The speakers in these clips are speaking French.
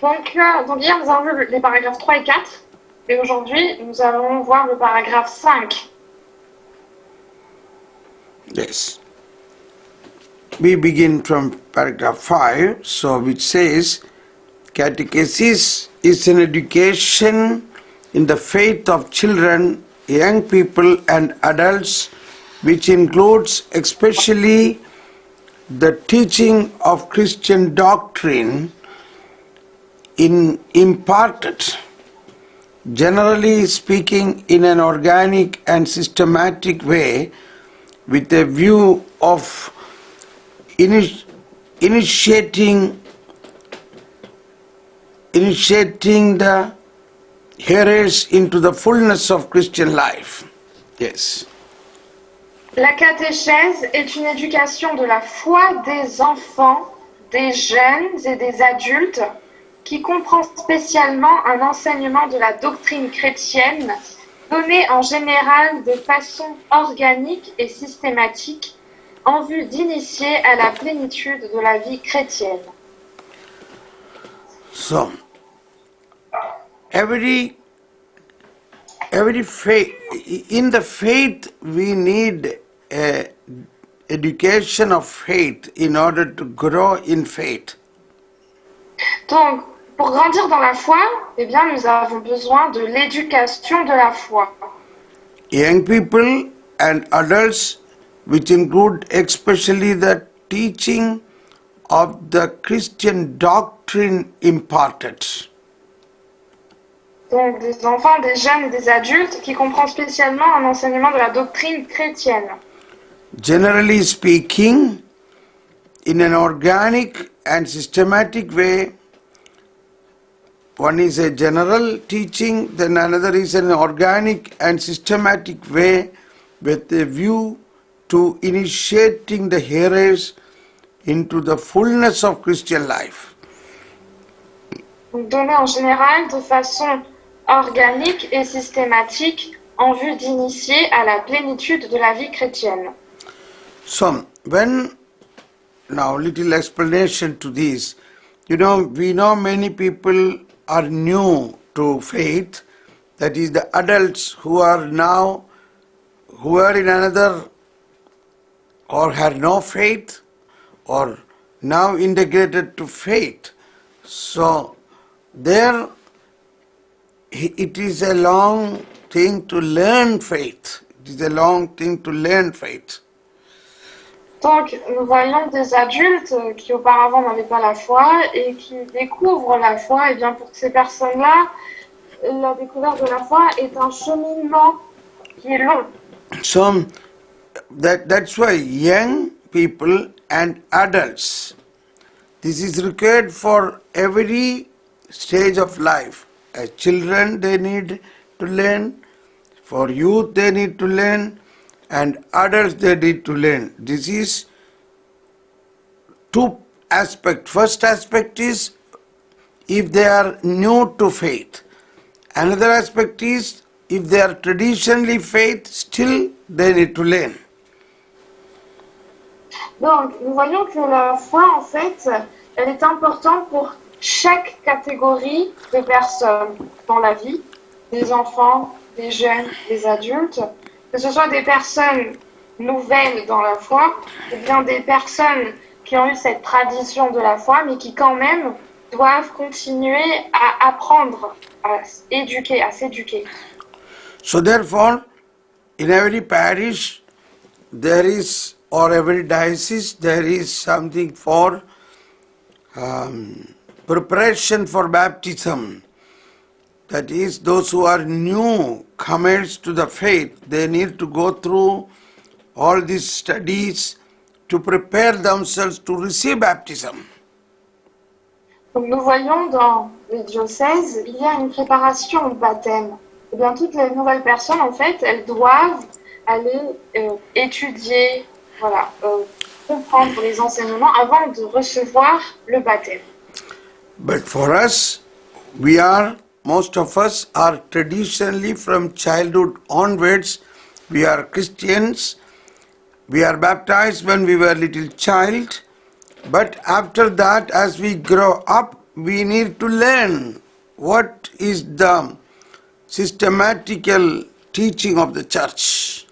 Donc hier, nous avons vu les paragraphes 3 et 4. Et aujourd'hui, nous allons voir le paragraphe 5. Yes. We begin from paragraph 5, so which says, Catechesis is an education in the faith of children, young people and adults, which includes especially the teaching of Christian doctrine imparted, generally speaking, in an organic and systematic way, with a view of initiating the hearers into the fullness of Christian life. Yes. La catéchèse est une éducation de la foi des enfants, des jeunes et des adultes qui comprend spécialement un enseignement de la doctrine chrétienne donné en général de façon organique et systématique en vue d'initier à la plénitude de la vie chrétienne. So, every faith, in the faith we need a education of faith in order to grow in faith. Donc, pour grandir dans la foi, eh bien, nous avons besoin de l'éducation de la foi. Young people and adults, which include especially the teaching of the Christian doctrine imparted. Donc, des enfants, des jeunes et des adultes qui comprend spécialement un enseignement de la doctrine chrétienne. Generally speaking, in an organic and systematic way. One is a general teaching, then another is an organic and systematic way with a view to initiating the hearers into the fullness of Christian life. Donné en général de façon organique et systématique en vue d'initier à la plénitude de la vie chrétienne. So, now little explanation to this. We know many people are new to faith, that is the adults who are in another or have no faith or now integrated to faith. So there it is a long thing to learn faith. It is a long thing to learn faith. Donc, nous voyons des adultes qui auparavant n'avaient pas la foi et qui découvrent la foi. Et bien, pour ces personnes-là, la découverte de la foi est un cheminement qui est long. So, that's why young people and adults, this is required for every stage of life. As children, they need to learn. For youth, they need to learn. And adults, they need to learn. This is two aspects. First aspect is if they are new to faith. Another aspect is if they are traditionally faith, still they need to learn. Donc, nous voyons que la foi, en fait, elle est importante pour chaque catégorie de personnes dans la vie, des enfants, des jeunes, des adultes, que ce soit des personnes nouvelles dans la foi, ou bien des personnes qui ont eu cette tradition de la foi, mais qui quand même doivent continuer à apprendre, à s'éduquer. So therefore, in every parish, there is, or every diocese, there is something for preparation for baptism. That is, those who are newcomers to the faith, they need to go through all these studies to prepare themselves to receive baptism. Donc nous voyons dans les diocèses, il y a une préparation au baptême. Et bien toutes les nouvelles personnes, en fait, elles doivent aller étudier, comprendre les enseignements avant de recevoir le baptême. But for us, most of us are traditionally from childhood onwards, we are Christians. We are baptized when we were a little child, but after that, as we grow up, we need to learn what is the systematical teaching of the church.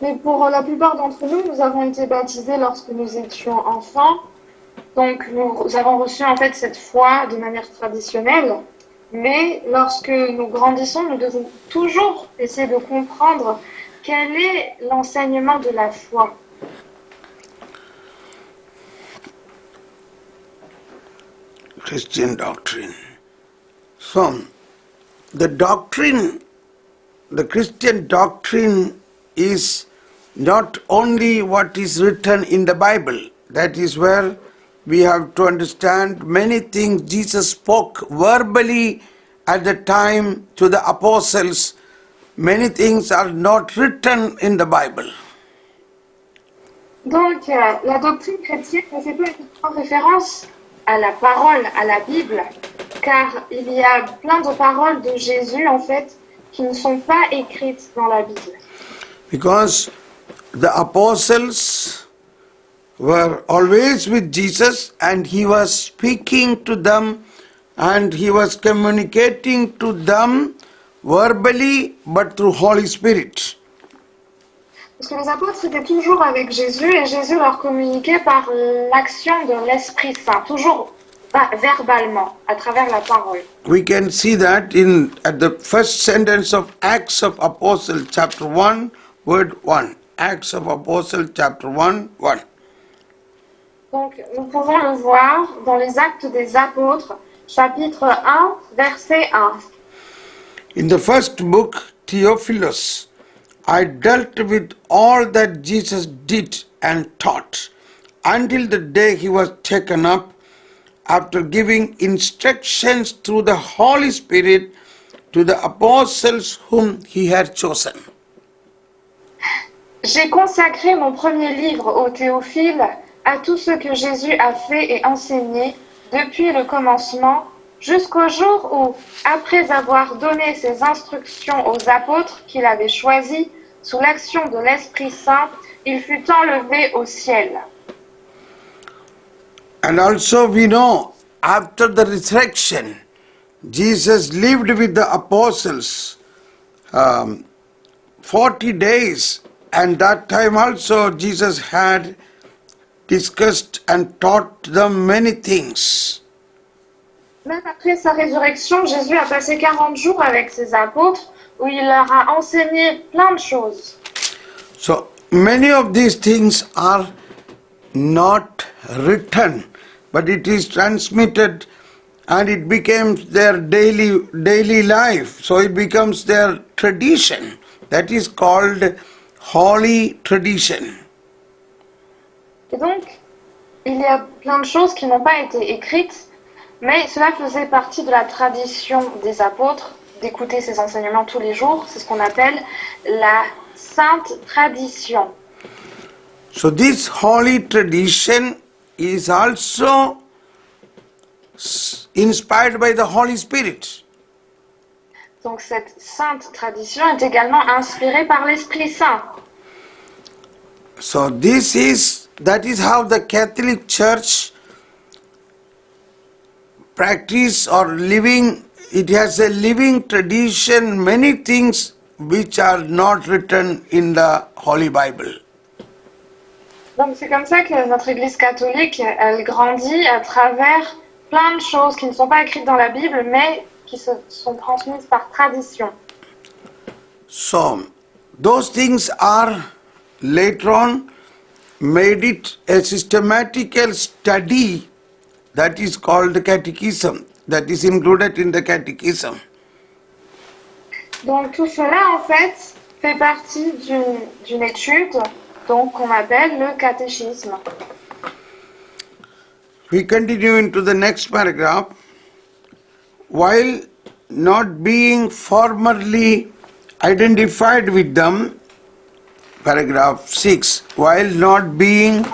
Mais pour la plupart d'entre nous, nous avons été baptisés lorsque nous étions enfants. Donc nous avons reçu en fait cette foi de manière traditionnelle. Mais lorsque nous grandissons, nous devons toujours essayer de comprendre quel est l'enseignement de la foi. Christian doctrine. So, the Christian doctrine is not only what is written in the Bible. That is where we have to understand many things Jesus spoke verbally at the time to the apostles. Many things are not written in the Bible. Donc la doctrine chrétienne ne fait pas uniquement référence à la parole, à la Bible, car il y a plein de paroles de Jésus en fait qui ne sont pas écrites dans la Bible. Because the apostles were always with Jesus and he was speaking to them and he was communicating to them verbally but through Holy Spirit. Parce que les apôtres étaient toujours avec Jésus et Jésus leur communiquait par l'action de l'Esprit Saint, toujours verbalement, à travers la parole. We can see that at the first sentence of Acts of Apostles chapter 1 word 1. Acts of Apostles chapter 1 1. Donc nous pouvons le voir dans les Actes des Apôtres, chapitre 1, verset 1. In the first book, Theophilus, I dealt with all that Jesus did and taught until the day he was taken up, after giving instructions through the Holy Spirit to the apostles whom he had chosen. J'ai consacré mon premier livre au Théophile à tout ce que Jésus a fait et enseigné depuis le commencement jusqu'au jour où, après avoir donné ses instructions aux apôtres qu'il avait choisis, sous l'action de l'Esprit Saint, il fut enlevé au ciel. And also we know, after the resurrection, Jesus lived with the apostles 40 days, and that time also Jesus had discussed and taught them many things. Même après sa résurrection, Jésus a passé 40 jours avec ses apôtres où il leur a enseigné plein de choses. So many of these things are not written, but it is transmitted and it becomes their daily life. So it becomes their tradition. That is called holy tradition. Et donc, il y a plein de choses qui n'ont pas été écrites, mais cela faisait partie de la tradition des apôtres d'écouter ces enseignements tous les jours. C'est ce qu'on appelle la sainte tradition. So this holy tradition is also inspired by the Holy Spirit. Donc cette sainte tradition est également inspirée par l'Esprit Saint. So that is how the Catholic Church practice or living, it has a living tradition, many things which are not written in the Holy Bible. Donc c'est comme ça que notre Église catholique, elle grandit à travers plein de choses qui ne sont pas écrites dans la Bible, mais qui se sont transmises par tradition. So, those things are later on made it a systematical study that is called the catechism, that is included in the catechism. Donc tout cela en fait partie d'une étude donc qu'on appelle le catéchisme. We continue into the next paragraph. While not being formally identified with them, paragraph 6, while not being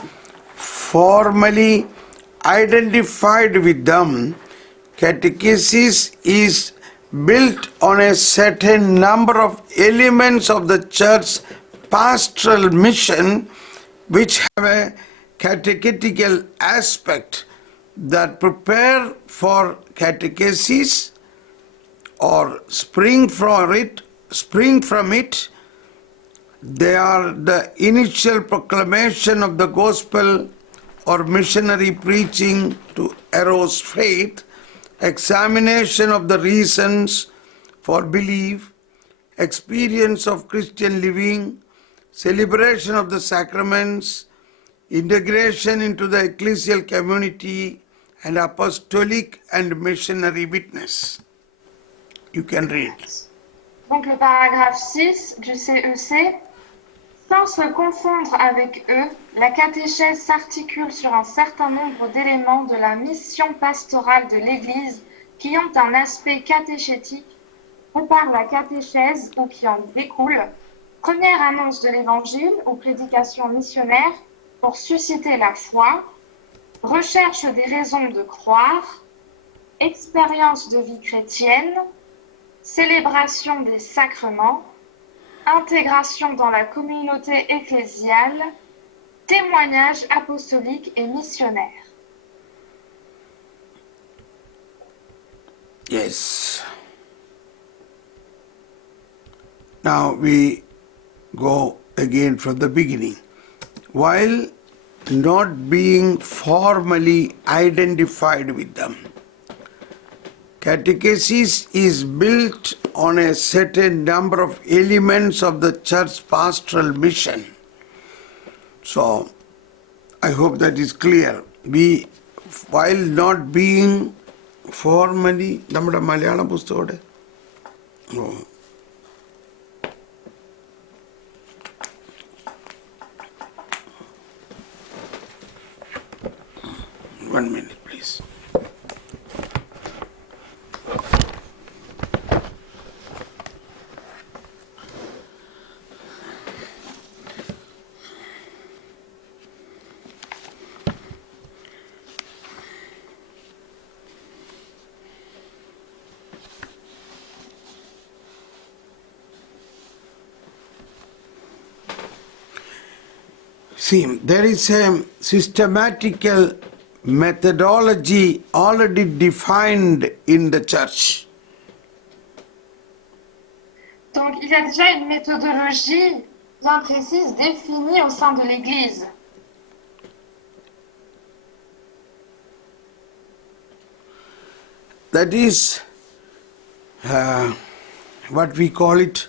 formally identified with them, catechesis is built on a certain number of elements of the church's pastoral mission which have a catechetical aspect. that prepare for catechesis or spring from it. They are the initial proclamation of the gospel or missionary preaching to arouse faith, examination of the reasons for belief, experience of Christian living, celebration of the sacraments, integration into the ecclesial community, and apostolic and missionary witness. You can read. Donc le paragraphe 6 du CEC. Sans se confondre avec eux, la catéchèse s'articule sur un certain nombre d'éléments de la mission pastorale de l'Église qui ont un aspect catéchétique ou par la catéchèse ou qui en découlent. Première annonce de l'Évangile ou prédication missionnaire pour susciter la foi, recherche des raisons de croire, expérience de vie chrétienne, célébration des sacrements, intégration dans la communauté ecclésiale, témoignage apostolique et missionnaire. Yes. Now we go again from the beginning. While not being formally identified with them, catechesis is built on a certain number of elements of the church pastoral mission. So, I hope that is clear. While not being formally, നമ്മുടെ മലയാളം പുസ്തകോടെ One minute, please. See, there is a systematical methodology already defined in the church. Donc il y a déjà une méthodologie bien précise définie au sein de l'Église. That is what we call it.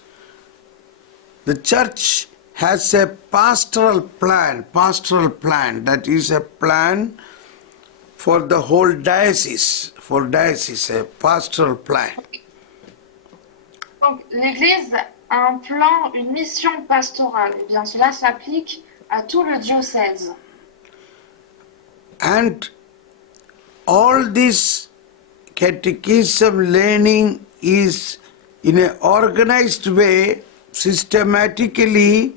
The church has a pastoral plan, that is a plan for the whole diocese, a pastoral plan. Donc l'Église a un plan, une mission pastorale. Et bien cela s'applique à tout le diocèse. And all this catechism learning is in an organized way, systematically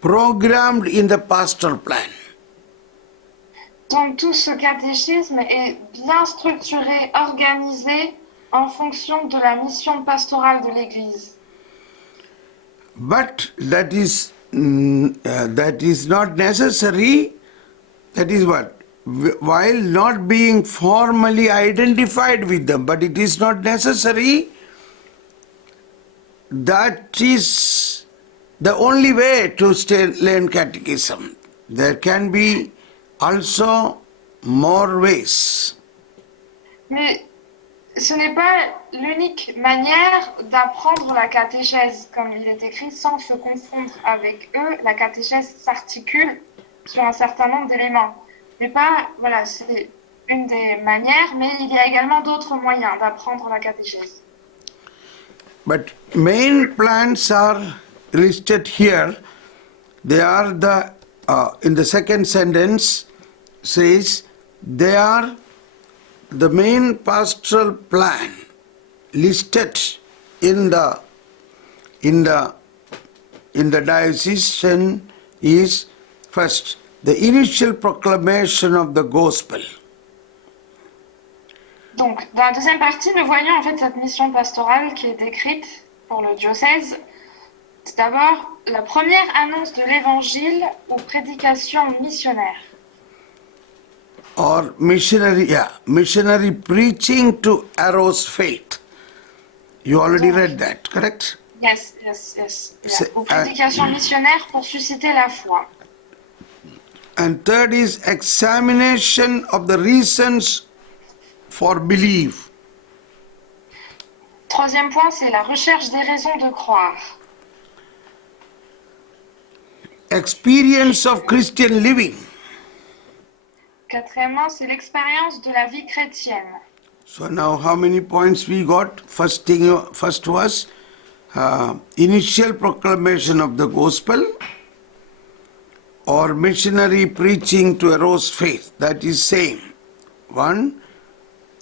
programmed in the pastoral plan. Donc tout ce catéchisme est bien structuré, organisé en fonction de la mission pastorale de l'Église. But that is not necessary. That is what? While not being formally identified with them, but it is not necessary. That is the only way to learn catechism. There can be also more ways. Mais ce n'est pas l'unique manière d'apprendre la catéchèse. Comme il est écrit, sans se confondre avec eux, la catéchèse s'articule sur un certain nombre d'éléments. Mais pas, voilà, c'est une des manières, mais il y a également d'autres moyens d'apprendre la catéchèse. But main plans are listed here. They are in the second sentence says they are the main pastoral plan listed in the diocesan is first the initial proclamation of the gospel. Donc, dans la deuxième partie, nous voyons en fait cette mission pastorale qui est décrite pour le diocèse. C'est d'abord la première annonce de l'évangile ou prédication missionnaire. or missionary preaching to arouse faith. You already read that, correct? Yes. C'est- Aux prédications missionnaires pour susciter la foi. And third is examination of the reasons for belief. Troisième point, c'est la recherche des raisons de croire. Experience of Christian living. Quatrièmement, c'est l'expérience de la vie chrétienne. So now how many points we got? First was initial proclamation of the gospel or missionary preaching to arouse faith. That is same. One,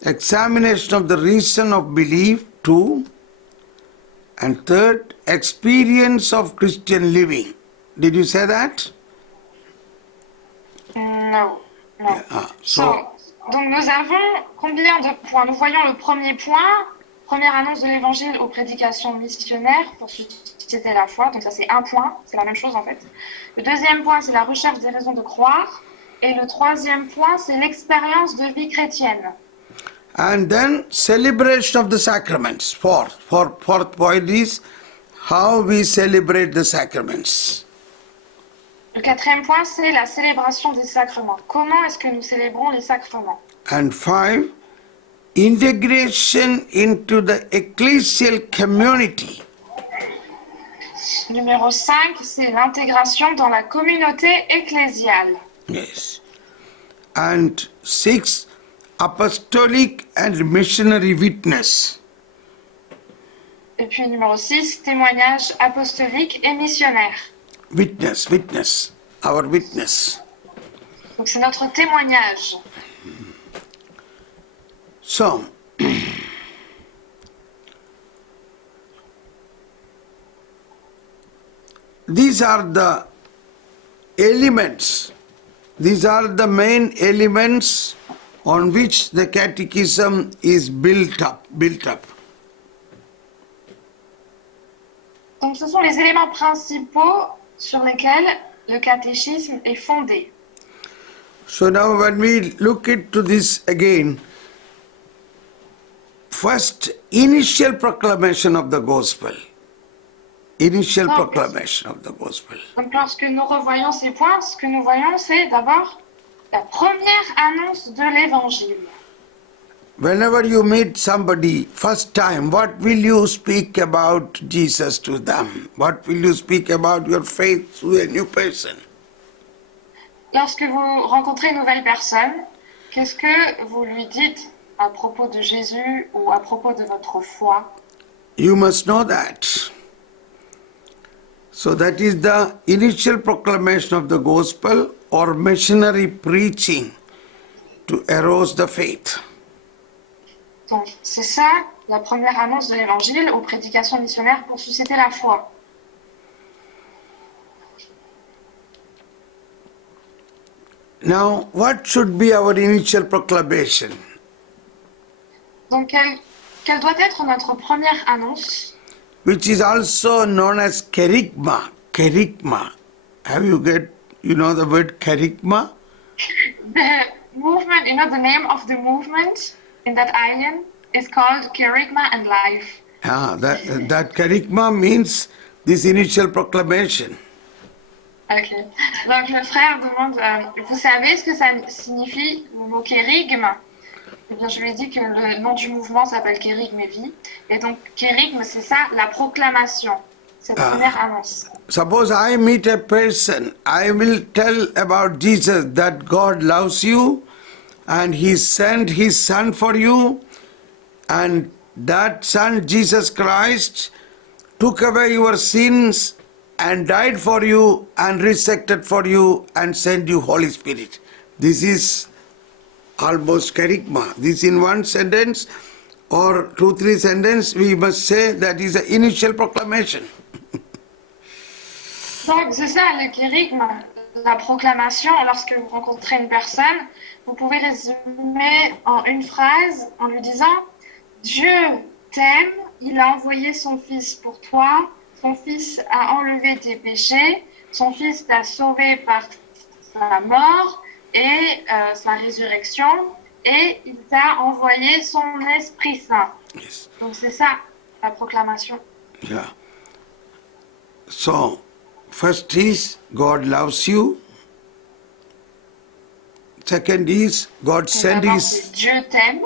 examination of the reason of belief. Two, and third, experience of Christian living. Did you say that? Non. So Donc nous avons combien de points? Nous voyons le premier point, première annonce de l'évangile aux prédications missionnaires pour susciter la foi. Donc ça c'est un point, c'est la même chose en fait. Le deuxième point c'est la recherche des raisons de croire. Et le troisième point c'est l'expérience de vie chrétienne. and then celebration of the sacraments. Fourth point is how we celebrate the sacraments. Le quatrième point c'est la célébration des sacrements. Comment est-ce que nous célébrons les sacrements? And five, integration into the ecclesial community. Numéro 5, c'est l'intégration dans la communauté ecclésiale. Yes. And six, apostolic and missionary witness. Et puis numéro 6, témoignage apostolique et missionnaire. Witness, our witness. Donc c'est notre témoignage. So, these are the elements, these are the main elements on which the catechism is built up. Donc ce sont les éléments principaux sur lesquels le catéchisme est fondé. So now when we look into this again, first initial proclamation of the gospel. Initial Ah. proclamation of the gospel. Donc lorsque nous revoyons ces points, ce que nous voyons c'est d'abord la première annonce de l'évangile. Whenever you meet somebody first time, what will you speak about Jesus to them? What will you speak about your faith to a new person? Lorsque vous rencontrez une nouvelle personne, qu'est-ce que vous lui dites à propos de Jésus ou à propos de votre foi? You must know that. So that is the initial proclamation of the gospel or missionary preaching to arouse the faith. Donc c'est ça la première annonce de l'évangile aux prédications missionnaires pour susciter la foi. Now, what should be our initial proclamation? Donc quelle doit être notre première annonce? Which is also known as kerygma. Kerygma. You know the word kerygma? The movement, you know the name of the movement in that island is called Kerygma and Life. That kerygma means this initial proclamation. Ok. Donc le frère demande, vous savez ce que ça signifie le mot kérygme? Eh bien, je lui ai dit que le nom du mouvement s'appelle Kérygme et Vie. Et donc, kérygme, c'est ça, la proclamation. Cette première annonce. Suppose I meet a person, I will tell about Jesus, that God loves you and He sent His Son for you, and that Son, Jesus Christ, took away your sins and died for you and resurrected for you and sent you Holy Spirit. This is almost kerygma. This in one sentence or 2-3 sentences we must say that is the initial proclamation. Donc, c'est ça, le kérygme, la proclamation. Lorsque vous rencontrez une personne, vous pouvez résumer en une phrase en lui disant « Dieu t'aime, il a envoyé son Fils pour toi, son Fils a enlevé tes péchés, son Fils t'a sauvé par sa mort, et sa résurrection, et il t'a envoyé son Esprit Saint. Yes. Donc c'est ça, la proclamation. Yeah. So, first is God loves you. Second is God Donc sent d'abord, c'est his Dieu t'aime.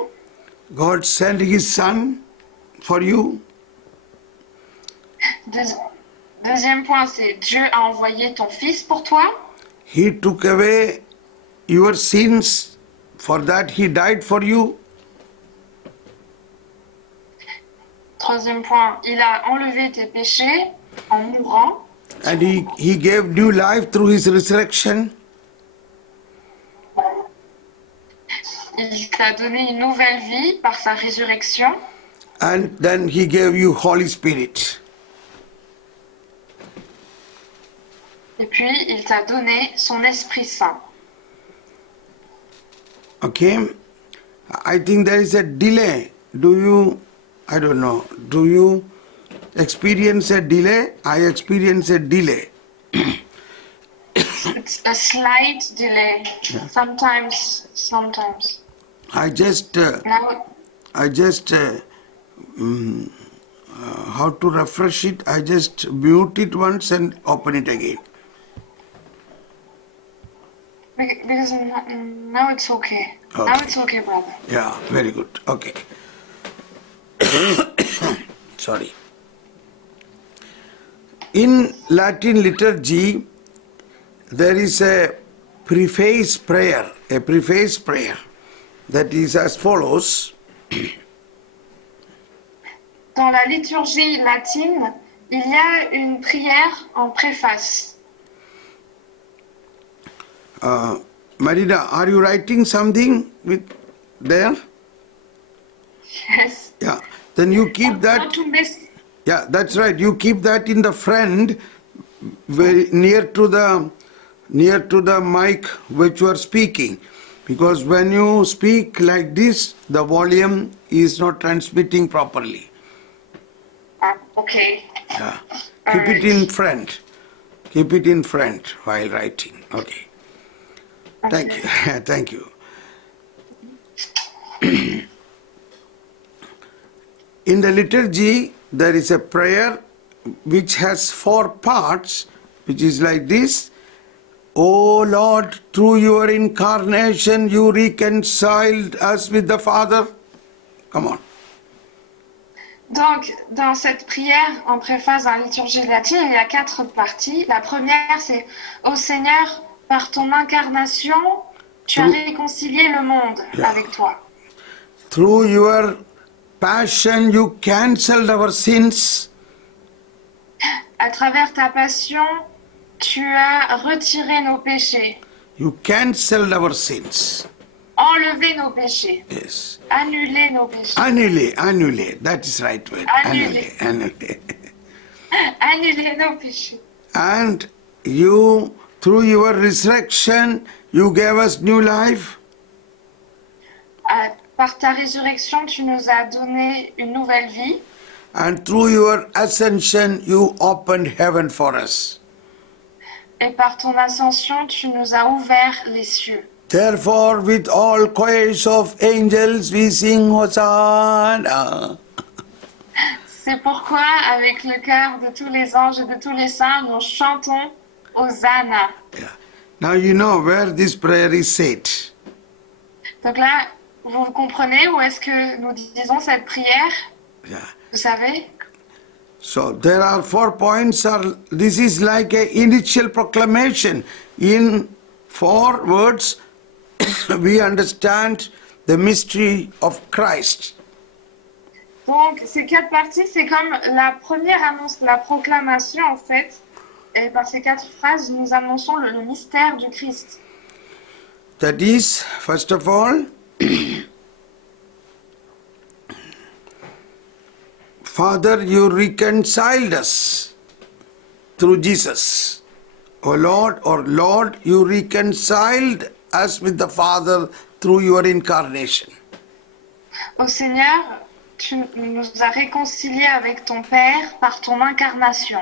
Son for you. Deuxième point, c'est Dieu a envoyé ton Fils pour toi. He took away your sins. For that he died for you. Troisième point, il a enlevé tes péchés en mourant. And he gave new life through his resurrection. Il t'a donné une nouvelle vie par sa résurrection. And then he gave you Holy Spirit. Et puis, il t'a donné son Esprit Saint. Okay? I think there is a delay. I don't know, do you experience a delay? I experience a delay. It's a slight delay. Yeah. Sometimes. I just, Now, how to refresh it? I just mute it once and open it again. because now it's okay. Now Okay. it's okay, brother. Yeah, very good. Okay. Sorry. In Latin liturgy, there is a preface prayer that is as follows. Dans la liturgie latine, il y a une prière en préface. Marina, are you writing something with there? Yes. Yeah. Then you keep Not that. to miss. Yeah, that's right. You keep that in the front, very near to the mic which you are speaking, because when you speak like this, the volume is not transmitting properly. Okay. Yeah. Keep it in front. Keep it in front while writing. Okay. Thank you. Thank you. In the liturgy, there is a prayer which has 4 parts, which is like this. O Lord, through your incarnation, you reconciled us with the Father. Come on. Donc, dans cette prière en préface dans la liturgie latine, il y a 4 parties. La première, c'est « Ô Seigneur, par ton incarnation, tu as réconcilié le monde avec toi. Through your passion, you cancelled our sins. À travers ta passion, tu as retiré nos péchés, You cancelled our sins. enlevé nos péchés, Yes. annulé nos péchés, Annulé. That is right word. Annulé. Annulé. annulé nos péchés. And you, through your resurrection, you gave us new life. Par ta résurrection, tu nous as donné une nouvelle vie. And through your ascension, you opened heaven for us. Et par ton ascension, tu nous as ouvert les cieux. Therefore, with all choirs of angels, we sing Hosanna. C'est pourquoi, avec le cœur de tous les anges et de tous les saints, nous chantons Hosanna. Yeah. Now you know where this prayer is said. Donc là, vous comprenez où est-ce que nous disons cette prière? Yeah. Vous savez? So there are 4 points. This is like an initial proclamation. In 4 words, we understand the mystery of Christ. Donc, ces 4 parties, c'est comme la première annonce, la proclamation en fait. Et par ces 4 phrases, nous annonçons le mystère du Christ. That is, first of all, Father, you reconciled us through Jesus. O Lord, you reconciled us with the Father through your incarnation. Ô Seigneur, tu nous as réconciliés avec ton Père par ton incarnation.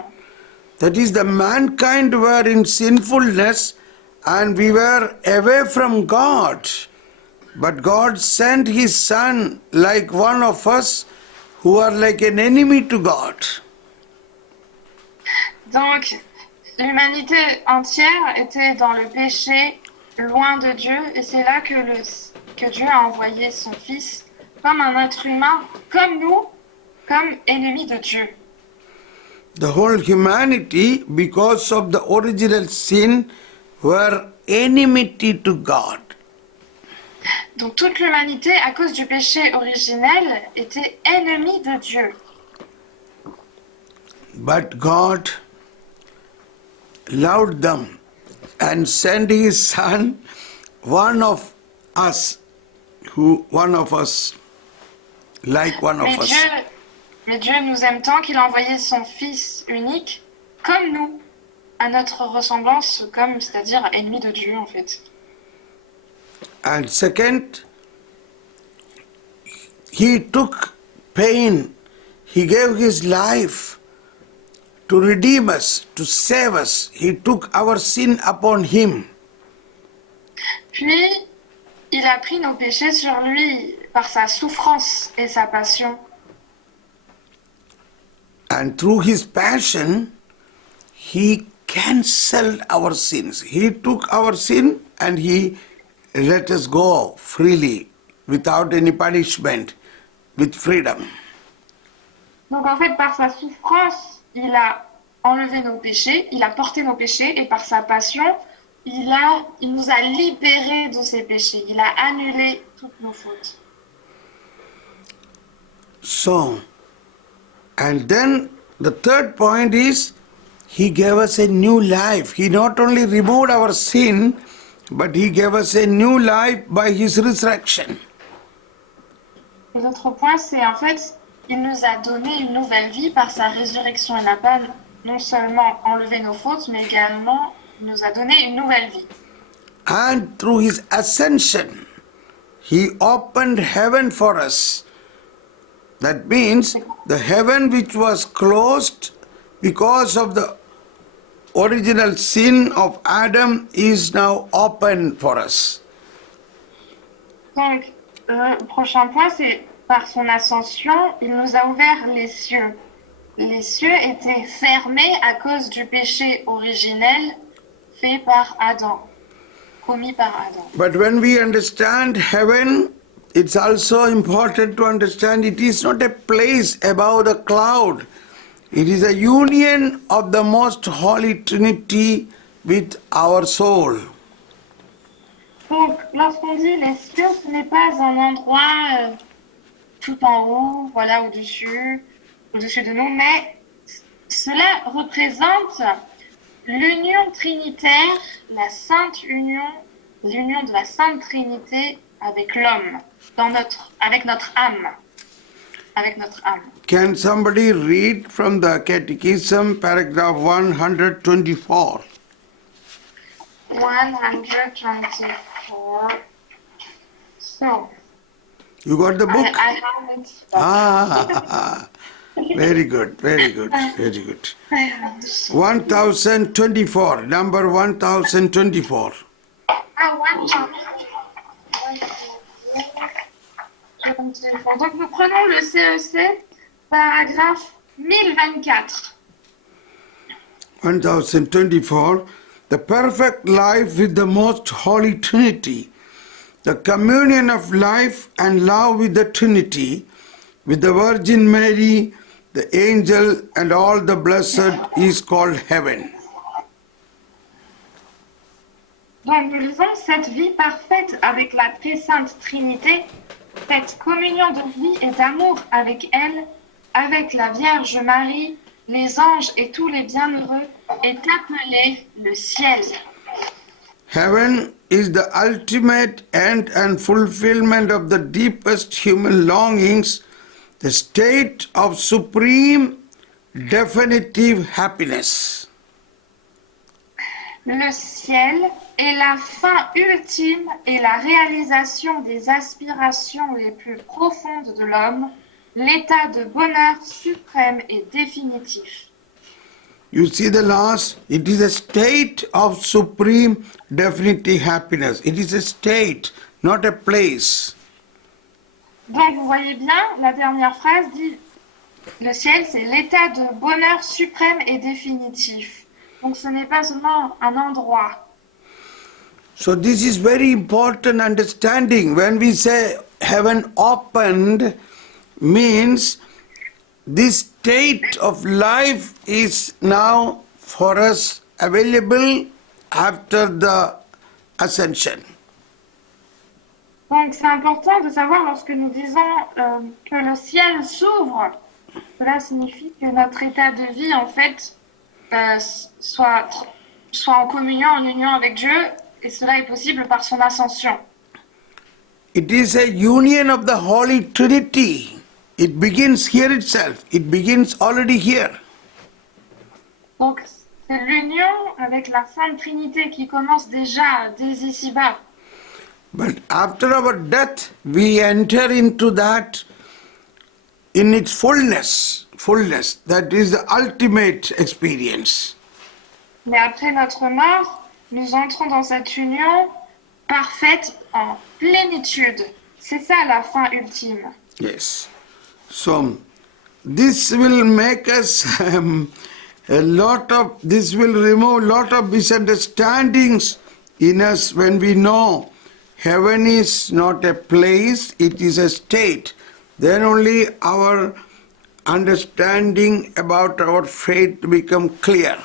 That is, the mankind were in sinfulness and we were away from God. But God sent His Son like one of us who are like an enemy to God. Donc, l'humanité entière était dans le péché, loin de Dieu, et c'est là que Dieu a envoyé son Fils comme un être humain, comme nous, comme ennemi de Dieu. The whole humanity, because of the original sin, were enmity to God. Donc toute l'humanité, à cause du péché originel, était ennemie de Dieu. But God loved them and sent His Son, one of us, like one of us. Mais Dieu nous aime tant qu'il a envoyé son Fils unique, comme nous, à notre ressemblance, comme, c'est-à-dire ennemi de Dieu en fait. And second, He took pain. He gave His life to redeem us, to save us. He took our sin upon Him. Puis, il a pris nos péchés sur lui par sa souffrance et sa passion. And through His passion, He cancelled our sins. He took our sin and He let us go freely, without any punishment, with freedom. Donc en fait, par sa souffrance, il a enlevé nos péchés, il a porté nos péchés, et par sa passion, il nous a libérés de ces péchés. Il a annulé toutes nos fautes. So, and then the third point is, He gave us a new life. He not only removed our sin, but He gave us a new life by His resurrection. Et l'autre point, c'est en fait, il nous a donné une nouvelle vie par sa résurrection. Il n'a pas non seulement enlevé nos fautes, mais également il nous a donné une nouvelle vie. And through His ascension, He opened heaven for us. That means the heaven which was closed because of the original sin of Adam is now open for us. Donc, le prochain point, c'est par son ascension, il nous a ouvert les cieux. Les cieux étaient fermés à cause du péché originel fait par Adam, commis par Adam. But when we understand heaven, it's also important to understand it is not a place above the cloud. It is a union of the most holy Trinity with our soul. Donc, lorsqu'on dit les cieux, ce n'est pas un endroit tout en haut, voilà, au-dessus de nous, mais cela représente l'union trinitaire, la sainte union, l'union de la Sainte Trinité avec l'homme, avec notre âme. Avec notre âme. Can somebody read from the Catechism, paragraph 124? 124. So, You got the book? I have it. Ah, very good, very good, very good. I have it. 1024, number 1024. Donc nous prenons le CEC, paragraphe 1024. 1024, the perfect life with the most holy Trinity, the communion of life and love with the Trinity, with the Virgin Mary, the angel and all the blessed is called heaven. Donc nous lisons cette vie parfaite avec la très sainte Trinité, cette communion de vie et d'amour avec elle, avec la Vierge Marie, les anges et tous les bienheureux, est appelée le ciel. Heaven is the ultimate end and fulfillment of the deepest human longings, the state of supreme, definitive happiness. Le ciel est la fin ultime et la réalisation des aspirations les plus profondes de l'homme, l'état de bonheur suprême et définitif. You see the last, it is a state of supreme definitive happiness. It is a state, not a place. Donc vous voyez bien, la dernière phrase dit le ciel, c'est l'état de bonheur suprême et définitif. Donc ce n'est pas seulement un endroit. So this is very important understanding. When we say heaven opened, means this state of life is now for us available after the ascension. Donc c'est important de savoir lorsque nous disons que le ciel s'ouvre, cela signifie que notre état de vie en fait soit en communion, en union avec Dieu, et cela est possible par son ascension. It is a union of the Holy Trinity. It begins here itself. It begins already here. Donc c'est l'union avec la Sainte Trinité qui commence déjà dès ici-bas. But after our death, we enter into that in its fullness. Fullness. That is the ultimate experience. Mais après notre mort, nous entrons dans cette union parfaite en plénitude. C'est ça la fin ultime. Yes. So, this will make us this will remove a lot of misunderstandings in us when we know heaven is not a place, it is a state. Then only our understanding about our faith become clear.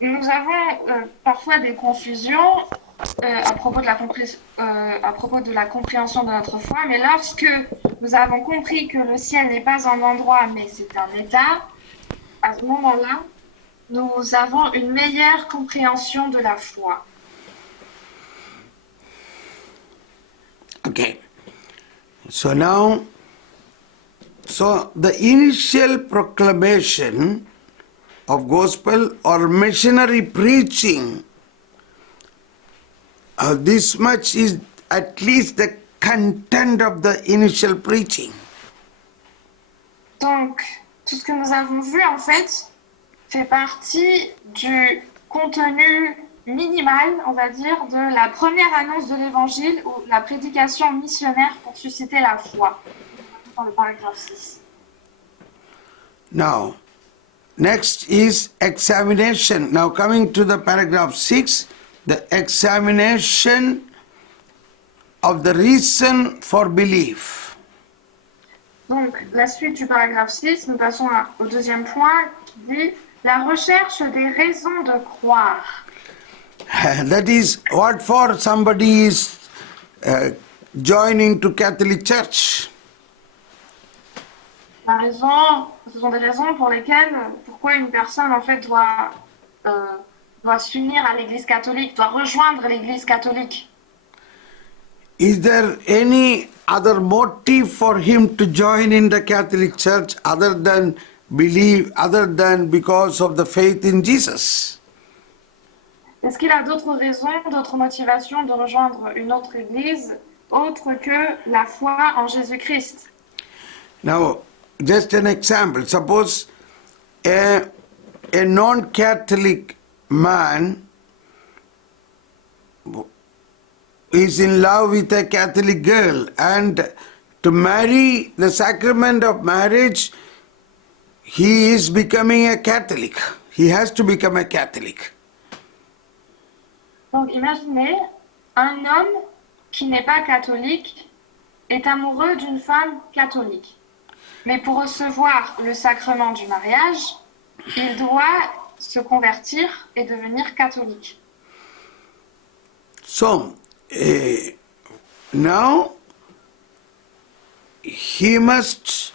Nous avons parfois des confusions à propos de la compréhension de notre foi, mais lorsque nous avons compris que le ciel n'est pas un endroit, mais c'est un état, à ce moment-là, nous avons une meilleure compréhension de la foi. Okay. So now, the initial proclamation of gospel or missionary preaching, this much is at least the content of the initial preaching. Donc, tout ce que nous avons vu, en fait partie du contenu minimal, on va dire, de la première annonce de l'évangile ou la prédication missionnaire pour susciter la foi, dans le paragraphe 6. Now, next is examination. Now coming to the paragraph 6, the examination of the reason for belief. Donc, la suite du paragraphe 6, nous passons au deuxième point qui dit la recherche des raisons de croire. That is what for somebody is joining to Catholic Church. Ce sont des raisons pour lesquelles, pourquoi une personne en fait doit s'unir à l'Église catholique, doit rejoindre l'Église catholique. Is there any other motive for him to join in the Catholic Church other than because of the faith in Jesus? Est-ce qu'il a d'autres raisons, d'autres motivations de rejoindre une autre Église autre que la foi en Jésus-Christ? Now, just an example. Suppose a non-Catholic man is in love with a Catholic girl, and to marry the sacrament of marriage, he is becoming a Catholic. He has to become a Catholic. Donc imaginez, un homme qui n'est pas catholique est amoureux d'une femme catholique. Mais pour recevoir le sacrement du mariage, il doit se convertir et devenir catholique. So, now he must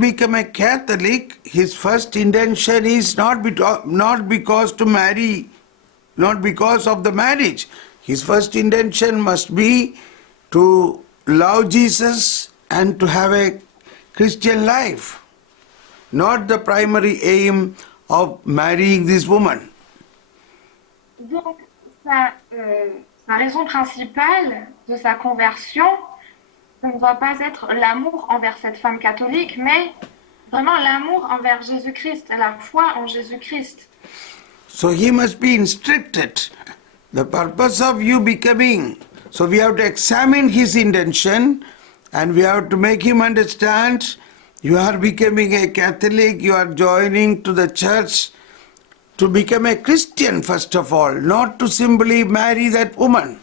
become a Catholic. His first intention is not because to marry, not because of the marriage. His first intention must be to love Jesus and to have a Christian life, not the primary aim of marrying this woman. Donc, sa raison principale de sa conversion, ce ne doit pas être l'amour envers cette femme catholique, mais vraiment l'amour envers Jésus-Christ, la foi en Jésus-Christ. So he must be instructed. The purpose of you becoming. So we have to examine his intention and we have to make him understand you are becoming a Catholic, you are joining to the church to become a Christian first of all, not to simply marry that woman.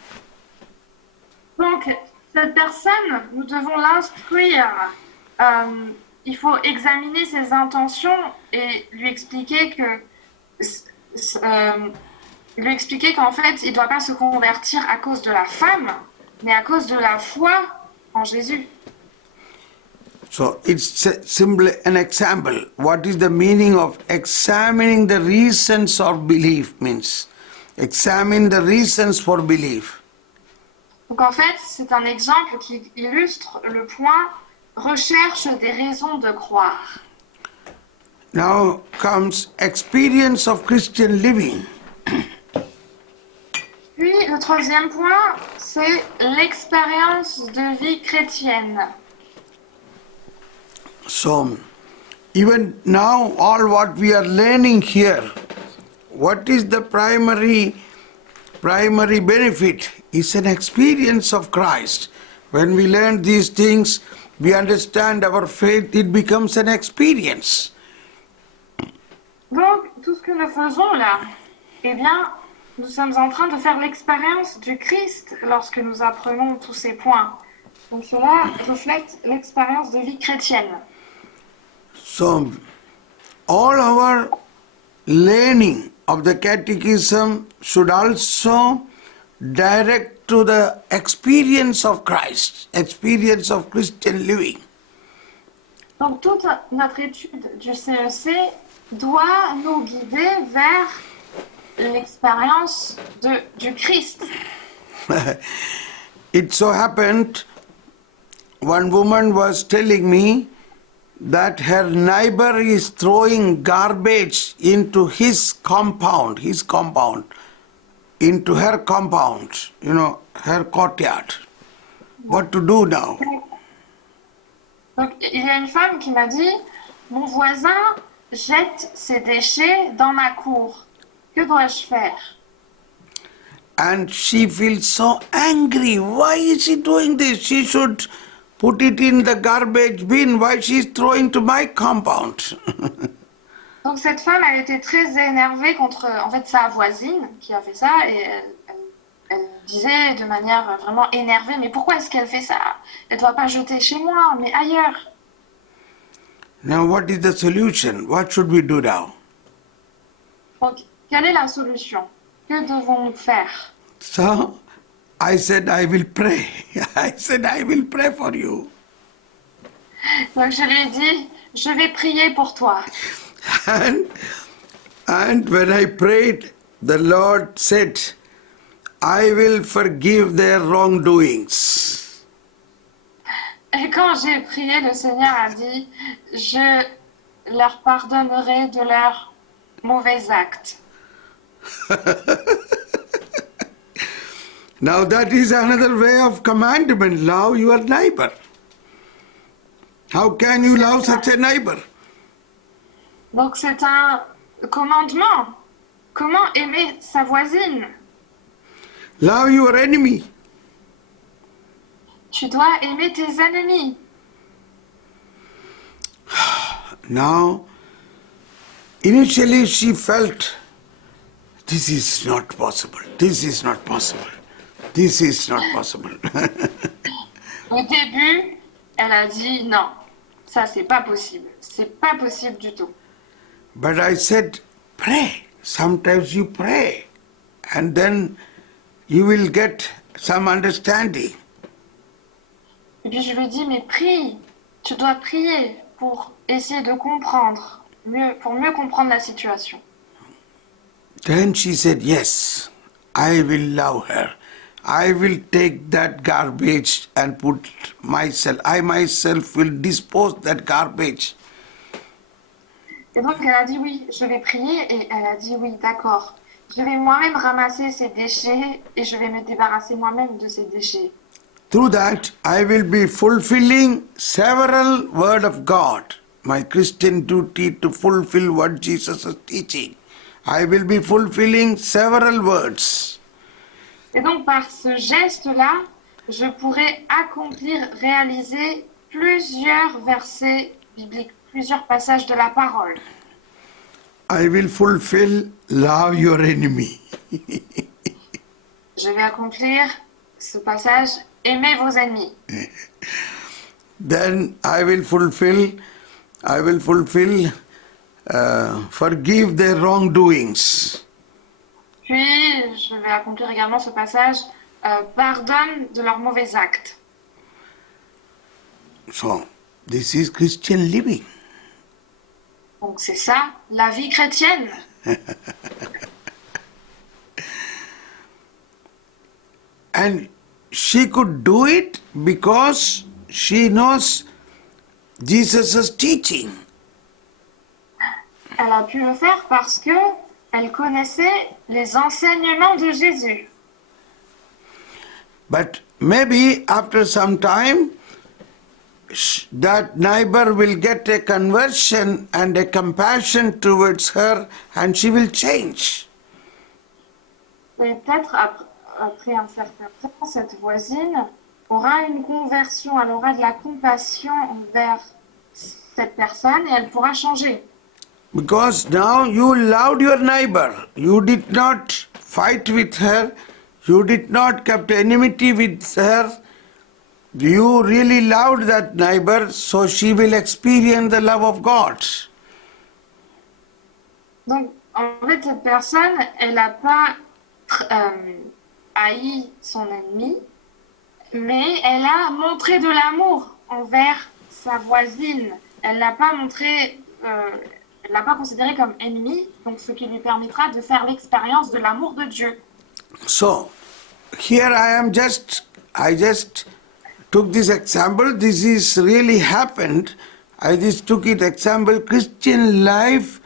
Donc, cette personne, nous devons l'instruire. Il faut examiner ses intentions et lui expliquer qu'en fait, il ne doit pas se convertir à cause de la femme, mais à cause de la foi en Jésus. So it's simply an example. What is the meaning of examining the reasons of belief means? Examine the reasons for belief. Donc en fait, c'est un exemple qui illustre le point recherche des raisons de croire. Now comes experience of Christian living. Puis le troisième point, c'est l'expérience de vie chrétienne. So, even now, all what we are learning here, what is the primary benefit? Is an experience of Christ. When we learn these things, we understand our faith, it becomes an experience. Donc, tout ce que nous faisons là, eh bien, nous sommes en train de faire l'expérience du Christ lorsque nous apprenons tous ces points. Donc, cela reflète l'expérience de vie chrétienne. So, all our learning of the catechism should also direct to the experience of Christ, experience of Christian living. Donc, toute notre étude du CEC doit nous guider vers l'expérience du Christ. It so happened, one woman was telling me that her neighbor is throwing garbage into his compound, into her compound, her courtyard. What to do now? Donc, il y a une femme qui m'a dit, mon voisin jette ses déchets dans ma cour. Que dois-je faire? And she feels so angry. Why is she doing this? She should put it in the garbage bin. Why she is throwing to my compound? Donc cette femme, elle était très énervée contre en fait sa voisine qui a fait ça et elle disait de manière vraiment énervée, mais pourquoi est-ce qu'elle fait ça? Elle ne doit pas jeter chez moi, mais ailleurs. Now what is the solution? What should we do now? Donc quelle est la solution? Que devons-nous faire? So I said I will pray. I said I will pray for you. Donc je lui ai dit, je vais prier pour toi. And when I prayed, the Lord said, I will forgive their wrongdoings. Et quand j'ai prié, le Seigneur a dit, je leur pardonnerai de leurs mauvais actes. Now that is another way of commandment. Love your neighbor. How can you love such a neighbor? Donc c'est un commandement. Comment aimer sa voisine? Love your enemy. Tu dois aimer tes ennemis. Now, initially she felt, this is not possible, this is not possible, this is not possible. Au début, elle a dit non, ça c'est pas possible du tout. But I said, pray. Sometimes you pray and then you will get some understanding. Et puis je lui ai dit, mais prie, tu dois prier pour essayer de comprendre, pour mieux comprendre la situation. Then she said, yes, I will love her. I will take that garbage and put I myself will dispose that garbage. Et donc elle a dit oui, je vais prier et elle a dit oui, d'accord. Je vais moi-même ramasser ces déchets et je vais me débarrasser moi-même de ces déchets. Through that, I will be fulfilling several word of God, my Christian duty to fulfill what Jesus is teaching. I will be fulfilling several words. Et donc par ce geste-là, je pourrais accomplir, réaliser plusieurs versets bibliques, plusieurs passages de la parole. I will fulfill love your enemy. Je vais accomplir ce passage, aimez vos ennemis. Then I will fulfill, forgive their wrongdoings. Puis je vais accomplir également ce passage, pardonne de leurs mauvais actes. So, this is Christian living. Donc c'est ça, la vie chrétienne. And she could do it because she knows Jesus' teaching. Elle a pu le faire parce que elle connaissait les enseignements de Jésus. But maybe after some time, that neighbor will get a conversion and a compassion towards her, and she will change. Et peut-être après un certain temps, cette voisine aura une conversion, elle aura de la compassion envers cette personne et elle pourra changer. Because now you loved your neighbor. You did not fight with her. You did not keep enmity with her. You really loved that neighbor, so she will experience the love of God. Donc, en fait, cette personne, elle n'a pas haï son ennemi, mais elle a montré de l'amour envers sa voisine. Elle l'a pas montré, elle l'a pas considéré comme ennemi, donc ce qui lui permettra de faire l'expérience de l'amour de Dieu. So, here I just took this example. This is really happened. I just took it example. Christian life